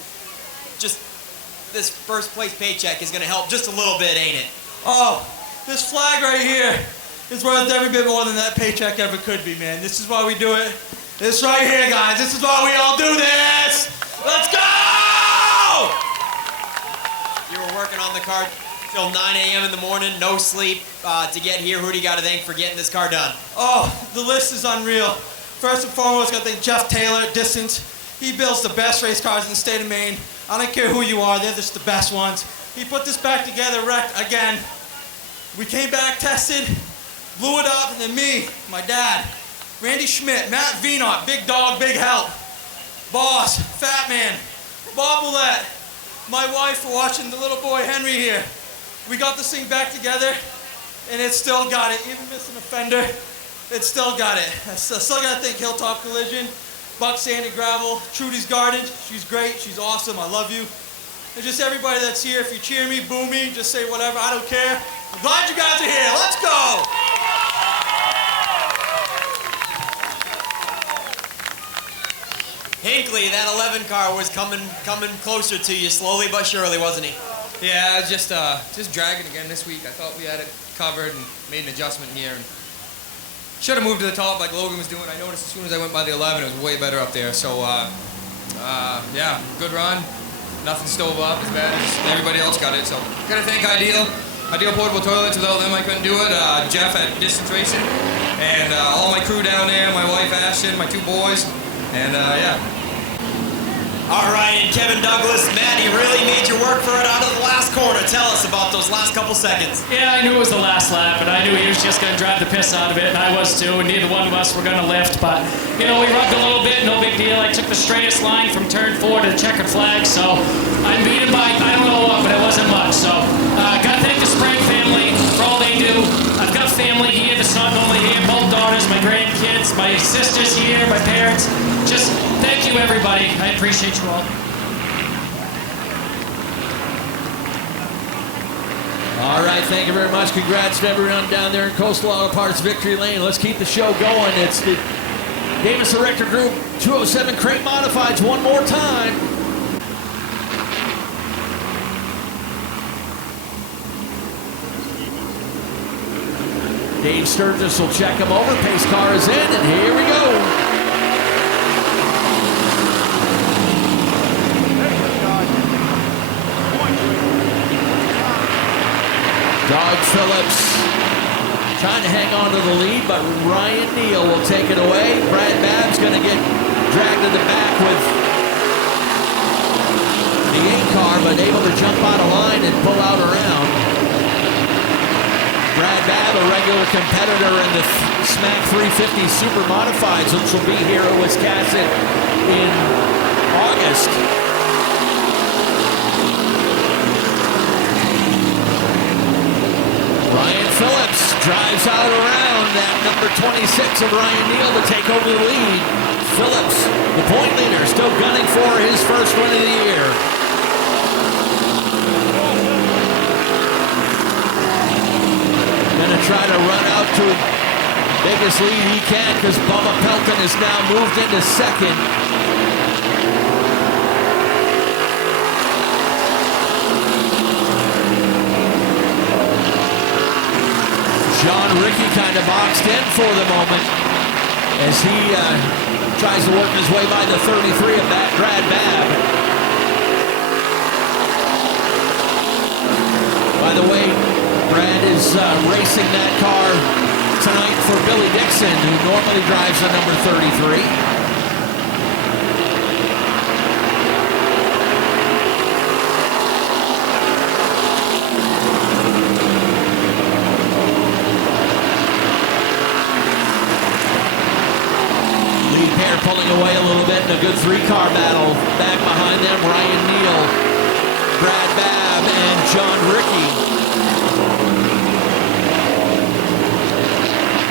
this first place paycheck is going to help just a little bit, ain't it? Oh, this flag right here is worth every bit more than that paycheck ever could be, man. This is why we do it. This right here, guys. This is why we all do this. Let's go! You were working on the car till 9 a.m. in the morning, no sleep to get here. Who do you got to thank for getting this car done? Oh, the list is unreal. First and foremost, got to thank Jeff Taylor at Distance. He builds the best race cars in the state of Maine. I don't care who you are, they're just the best ones. He put this back together, wrecked again. We came back, tested, blew it up, and then me, my dad, Randy Schmidt, Matt Vienot, big dog, big help. Boss, Fat Man, Bob Willett, my wife for watching the little boy Henry here. We got this thing back together, and it still got it. Even missing a fender, it still got it. I still got to thank Hilltop Collision, Buck Sand and Gravel, Trudy's Garden. She's great, she's awesome, I love you. And just everybody that's here, if you cheer me, boo me, just say whatever, I don't care. I'm glad you guys are here, let's go! Hinckley, that 11 car was coming closer to you slowly but surely, wasn't he? Yeah, I was just dragging again this week. I thought we had it covered and made an adjustment here. And should have moved to the top like Logan was doing. I noticed as soon as I went by the 11, it was way better up there. So, yeah, good run. Nothing stove up as bad as everybody else got it. So, gotta thank Ideal. Ideal Portable Toilets. Without them, I couldn't do it. Jeff at Distance Racing. And all my crew down there, my wife Ashton, my 2 boys. And, yeah. All right, and Kevin Douglas, Matt, you really made your work for it out of the last corner. Tell us about those last couple seconds. Yeah, I knew it was the last lap, and I knew he was just going to drive the piss out of it, and I was too, and neither one of us were going to lift. But, you know, we rubbed a little bit, no big deal. I took the straightest line from turn 4 to the checkered flag, so I beat him by, I don't know what, but it wasn't much. So, got to thank the Sprague family for all they do. I've got family here that's not normally here, both daughters, my grandkids, my sisters here, my parents. Just thank you, everybody. I appreciate you all. right, thank you very much. Congrats to everyone down there in Coastal Auto Parts Victory Lane. Let's keep the show going. It's the Davis Erector Group 207 Crate Modifieds one more time. Dave Sturgis will check him over. Pace car is in, and here we go. Doug Phillips trying to hang on to the lead, but Ryan Neal will take it away. Brad Babb's going to get dragged to the back with the 8 car, but able to jump out of line and pull out around. Brad Babb, a regular competitor in the SMAC 350 Super Modifieds, which will be here at Wiscasset in August. Ryan Phillips drives out around that number 26 of Ryan Neal to take over the lead. Phillips, the point leader, still gunning for his first win of the year. Gonna try to run out to biggest lead he can because Bubba Pelton has now moved into second. John Ricky kind of boxed in for the moment as he tries to work his way by the 33 of Brad Babb. By the way, Brad is racing that car tonight for Billy Dixon, who normally drives the number 33. Pulling away a little bit in a good 3-car battle. Back behind them, Ryan Neal, Brad Babb, and John Ricky.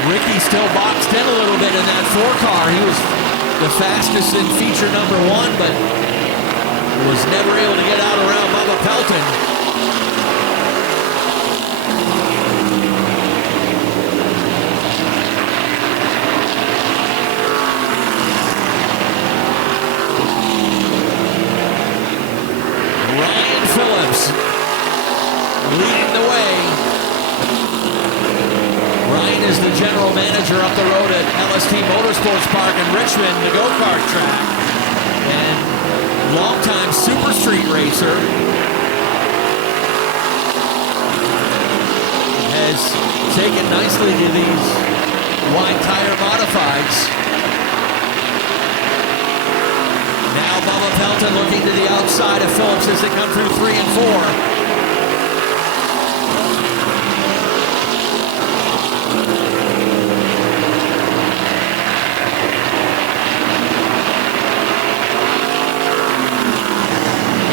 Ricky still boxed in a little bit in that 4-car. He was the fastest in feature number 1, but was never able to get out around Bubba Pelton. Leading the way. Ryan is the general manager up the road at LST Motorsports Park in Richmond, the go-kart track. And longtime Super Street racer. Has taken nicely to these wide tire modifieds. Now Bubba Pelton looking to the outside of Phillips as they come through 3 and 4.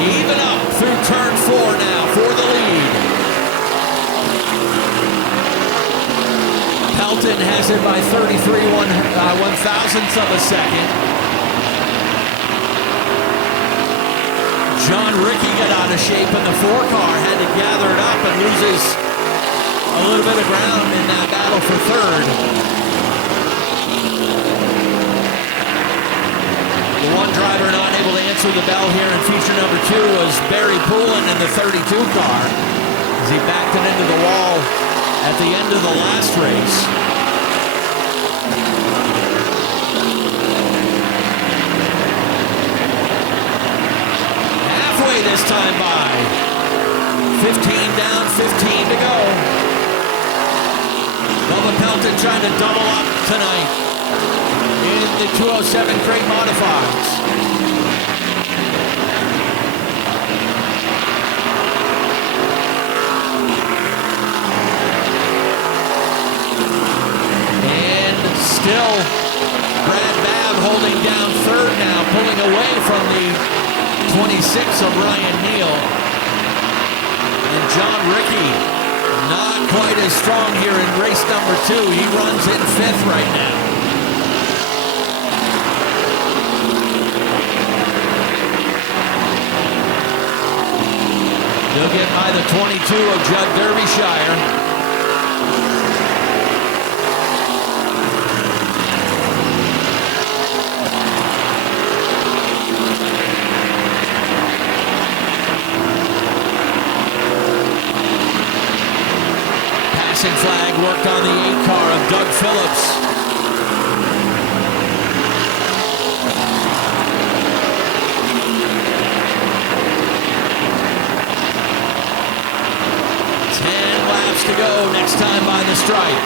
Even up through turn 4 now for the lead. Pelton has it by 33 one-thousandths of a second. John Ricky got out of shape in the 4-car, had to gather it up and loses a little bit of ground in that battle for third. The one driver not able to answer the bell here in feature number 2 was Barry Poulin in the 32 car as he backed it into the wall at the end of the last race. Halfway this time by. 15 down, 15 to go. Bubba Pelton trying to double up tonight in the 207 Crate Modifieds. And still Brad Babb holding down third now, pulling away from the 26 of Ryan Neal. And John Ricky not quite as strong here in race number 2. He runs in 5th right now. The He'll get by the 22 of Judd Derbyshire. Passing flag worked on the 8 car of Doug Phillips. To go next time by the stripe.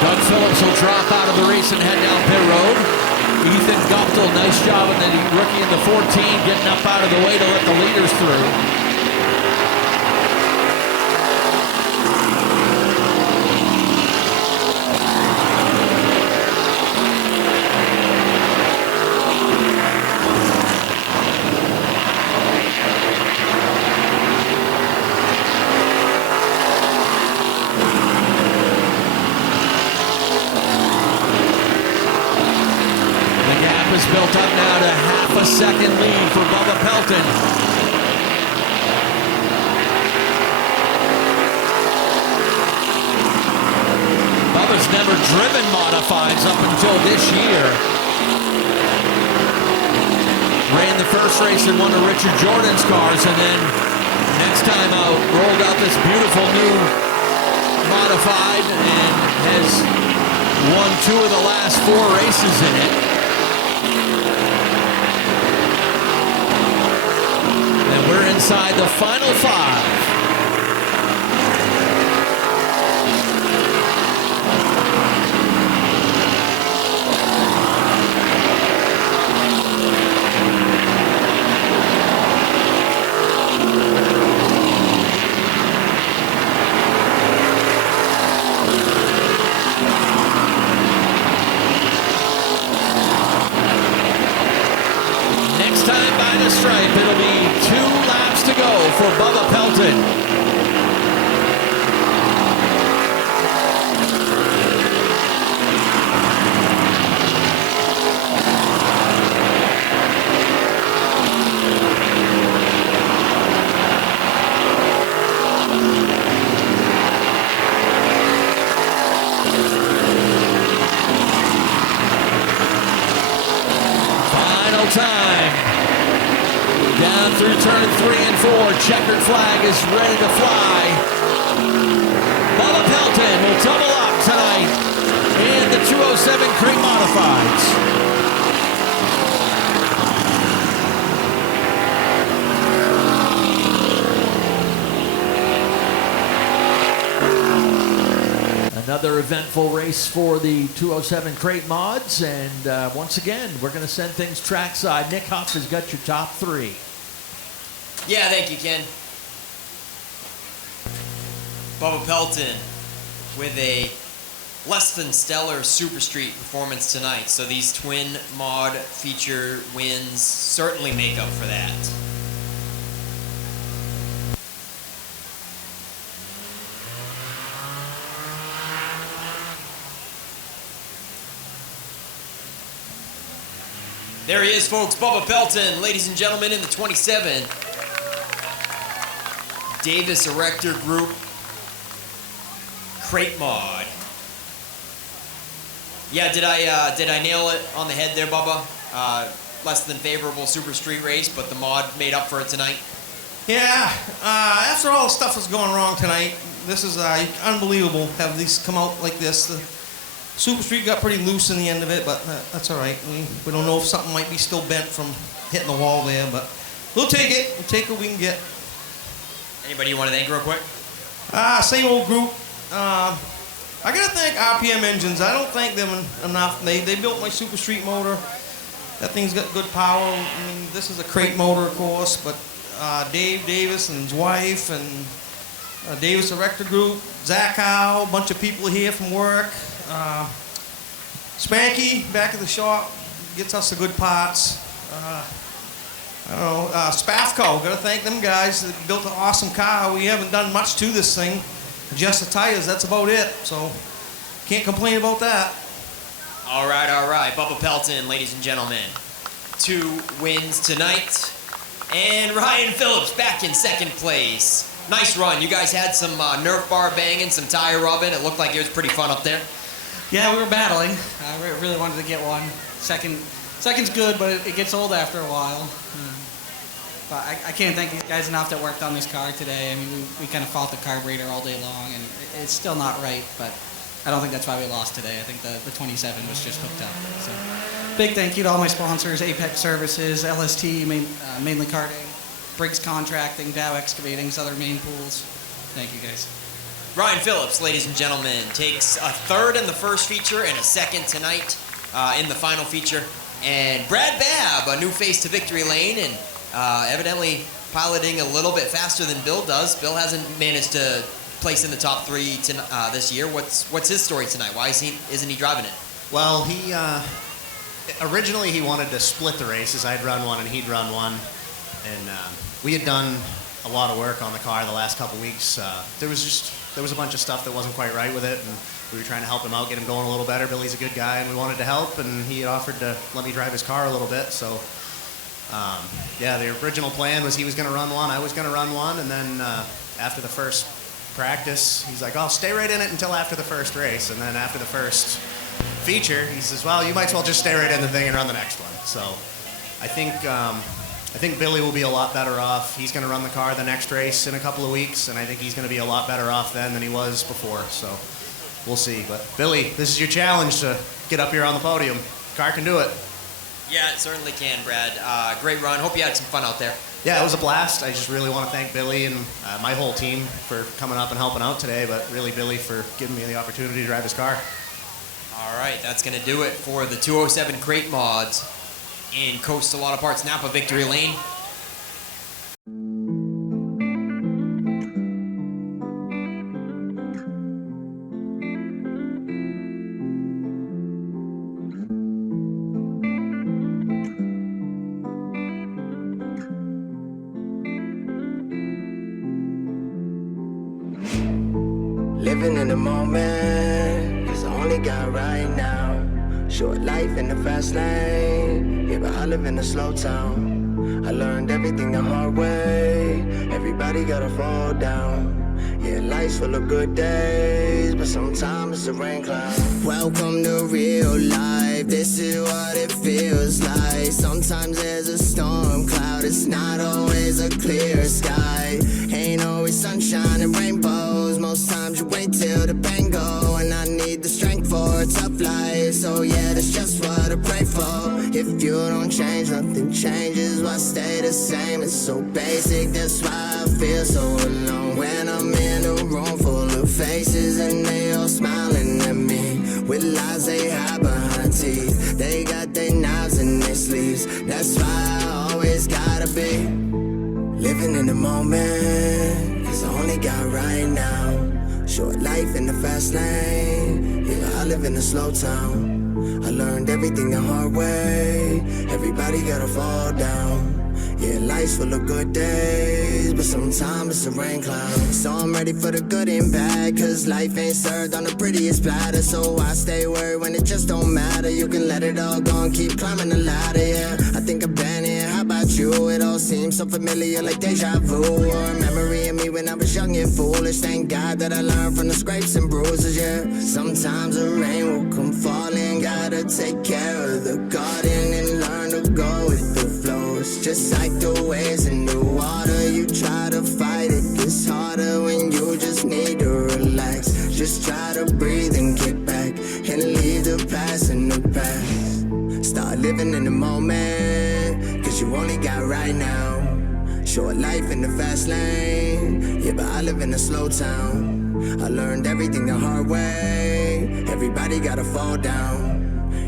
Doug Phillips will drop out of the race and head down pit road. Ethan Guptill, nice job in the rookie in the 14, getting up out of the way to let the leaders through. Built up now to half a second lead for Bubba Pelton. Bubba's never driven modifieds up until this year. Ran the first race in one of Richard Jordan's cars, and then next time out rolled out this beautiful new modified and has won 2 of the last 4 races in it. We're inside the final 5. Next time by the stripe, it'll be 2 laps to go for Bubba Pelton. Final time. Down through turn 3 and 4, checkered flag is ready to fly. Bubba Pelton will double up tonight in the 207 Crate Modifieds. Another eventful race for the 207 Crate Mods, and once again, we're going to send things trackside. Nick Huff has got your top 3. Yeah, thank you, Ken. Bubba Pelton with a less than stellar Super Street performance tonight, so these twin mod feature wins certainly make up for that. There he is, folks, Bubba Pelton, ladies and gentlemen, in the 27 Davis Erector Group Crate Mod. Yeah, did I nail it on the head there, Bubba? Less than favorable Super Street race, but the mod made up for it tonight. Yeah, after all the stuff that's going wrong tonight, this is unbelievable. Have these come out like this. The Super Street got pretty loose in the end of it, but that's all right. We don't know if something might be still bent from hitting the wall there, but we'll take it. We'll take what we can get. Anybody you want to thank real quick? Same old group. I gotta thank RPM Engines. I don't thank them enough. They built my Super Street motor. That thing's got good power. I mean, this is a crate motor, of course, but Dave Davis and his wife and Davis Erector Group, Zach Howe, a bunch of people here from work. Spanky back at the shop gets us the good parts. I don't know, Spafco, gotta thank them guys. They built an awesome car. We haven't done much to this thing. Just the tires, that's about it. So, can't complain about that. All right. Bubba Pelton, ladies and gentlemen. 2 wins tonight. And Ryan Phillips back in second place. Nice run. You guys had some Nerf bar banging, some tire rubbing. It looked like it was pretty fun up there. Yeah, we were battling. I really wanted to get one. Second's good, but it gets old after a while. But I can't thank these guys enough that worked on this car today. I mean, we kind of fought the carburetor all day long, and it's still not right, but I don't think that's why we lost today. I think the 27 was just hooked up. So, big thank you to all my sponsors, Apex Services, LST, Mainly Karting, Briggs Contracting, Dow Excavating, Southern Maine Pools. Thank you, guys. Ryan Phillips, ladies and gentlemen, takes a third in the first feature and a second tonight in the final feature. And Brad Babb, a new face to victory lane, and evidently piloting a little bit faster than Bill does. Bill hasn't managed to place in the top 3 this year. What's his story tonight? Why isn't he driving it? Well, he originally he wanted to split the races. I'd run one and he'd run one, and we had done a lot of work on the car the last couple weeks. There was a bunch of stuff that wasn't quite right with it, and we were trying to help him out, get him going a little better. Billy's a good guy, and we wanted to help, and he had offered to let me drive his car a little bit. So, yeah, the original plan was he was going to run one, I was going to run one, and then after the first practice, he's like, "I'll stay right in it until after the first race." And then after the first feature, he says, "Well, you might as well just stay right in the thing and run the next one." So, I think Billy will be a lot better off. He's going to run the car the next race in a couple of weeks, and I think he's going to be a lot better off then than he was before. So we'll see. But Billy, this is your challenge to get up here on the podium. The car can do it. Yeah, it certainly can, Brad. Great run. Hope you had some fun out there. Yeah, it was a blast. I just really want to thank Billy and my whole team for coming up and helping out today, but really Billy for giving me the opportunity to drive his car. All right, that's going to do it for the 207 Crate Mods in Coastal Auto Parts Napa Victory Lane. Living in the moment, cause I only got right now. Short life in the fast lane, yeah, but I live in a slow town. I learned everything the hard way, everybody gotta fall down. Yeah, life's full of good days, but sometimes it's a rain cloud. Welcome to real life, this is what it feels like. Sometimes there's a storm cloud, it's not always a clear sky. Ain't always sunshine and rainbows, most times you wait till the pain go. And I need the strength for a tough life, so yeah, that's just what I pray for. If you don't change, nothing changes, why stay the same? It's so basic, that's why I feel so alone. When I'm in a room full of faces and they all smiling at me, with lies they hide behind teeth, they got their knives in their sleeves. That's why I always gotta be living in the moment, cause I only got right now. Short life in the fast lane, yeah, I live in a slow town. I learned everything the hard way, everybody gotta fall down. Yeah, life's full of good days, but sometimes it's a rain cloud. So I'm ready for the good and bad, cause life ain't served on the prettiest platter. So I stay worried when it just don't matter. You can let it all go and keep climbing the ladder, yeah. I think I've been here, how about you? It all seems so familiar like deja vu, or a memory of me when I was young and foolish. Thank God that I learned from the scrapes and bruises, yeah. Sometimes the rain will come falling, gotta take care of the garden and learn to go with the flow. It's just like the waves in the water, you try to fight it, gets harder when you just need to relax. Just try to breathe and get back, and leave the past in the past. Start living in the moment, cause you only got right now. Short life in the fast lane, yeah, but I live in a slow town. I learned everything the hard way, everybody gotta fall down.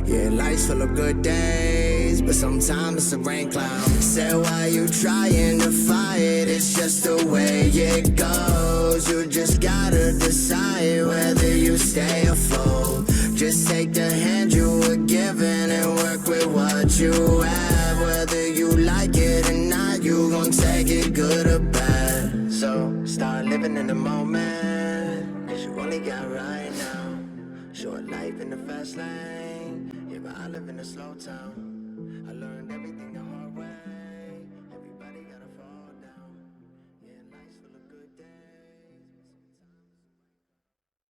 Yeah, life's full of good days, but sometimes it's a rain cloud. Say why you trying to fight it, it's just the way it goes. You just gotta decide whether you stay or fold. Just take the hand you were given and work with what living in the moment, cause you only got right now. Short life in the fast lane, yeah, but I live in a slow town. I learned everything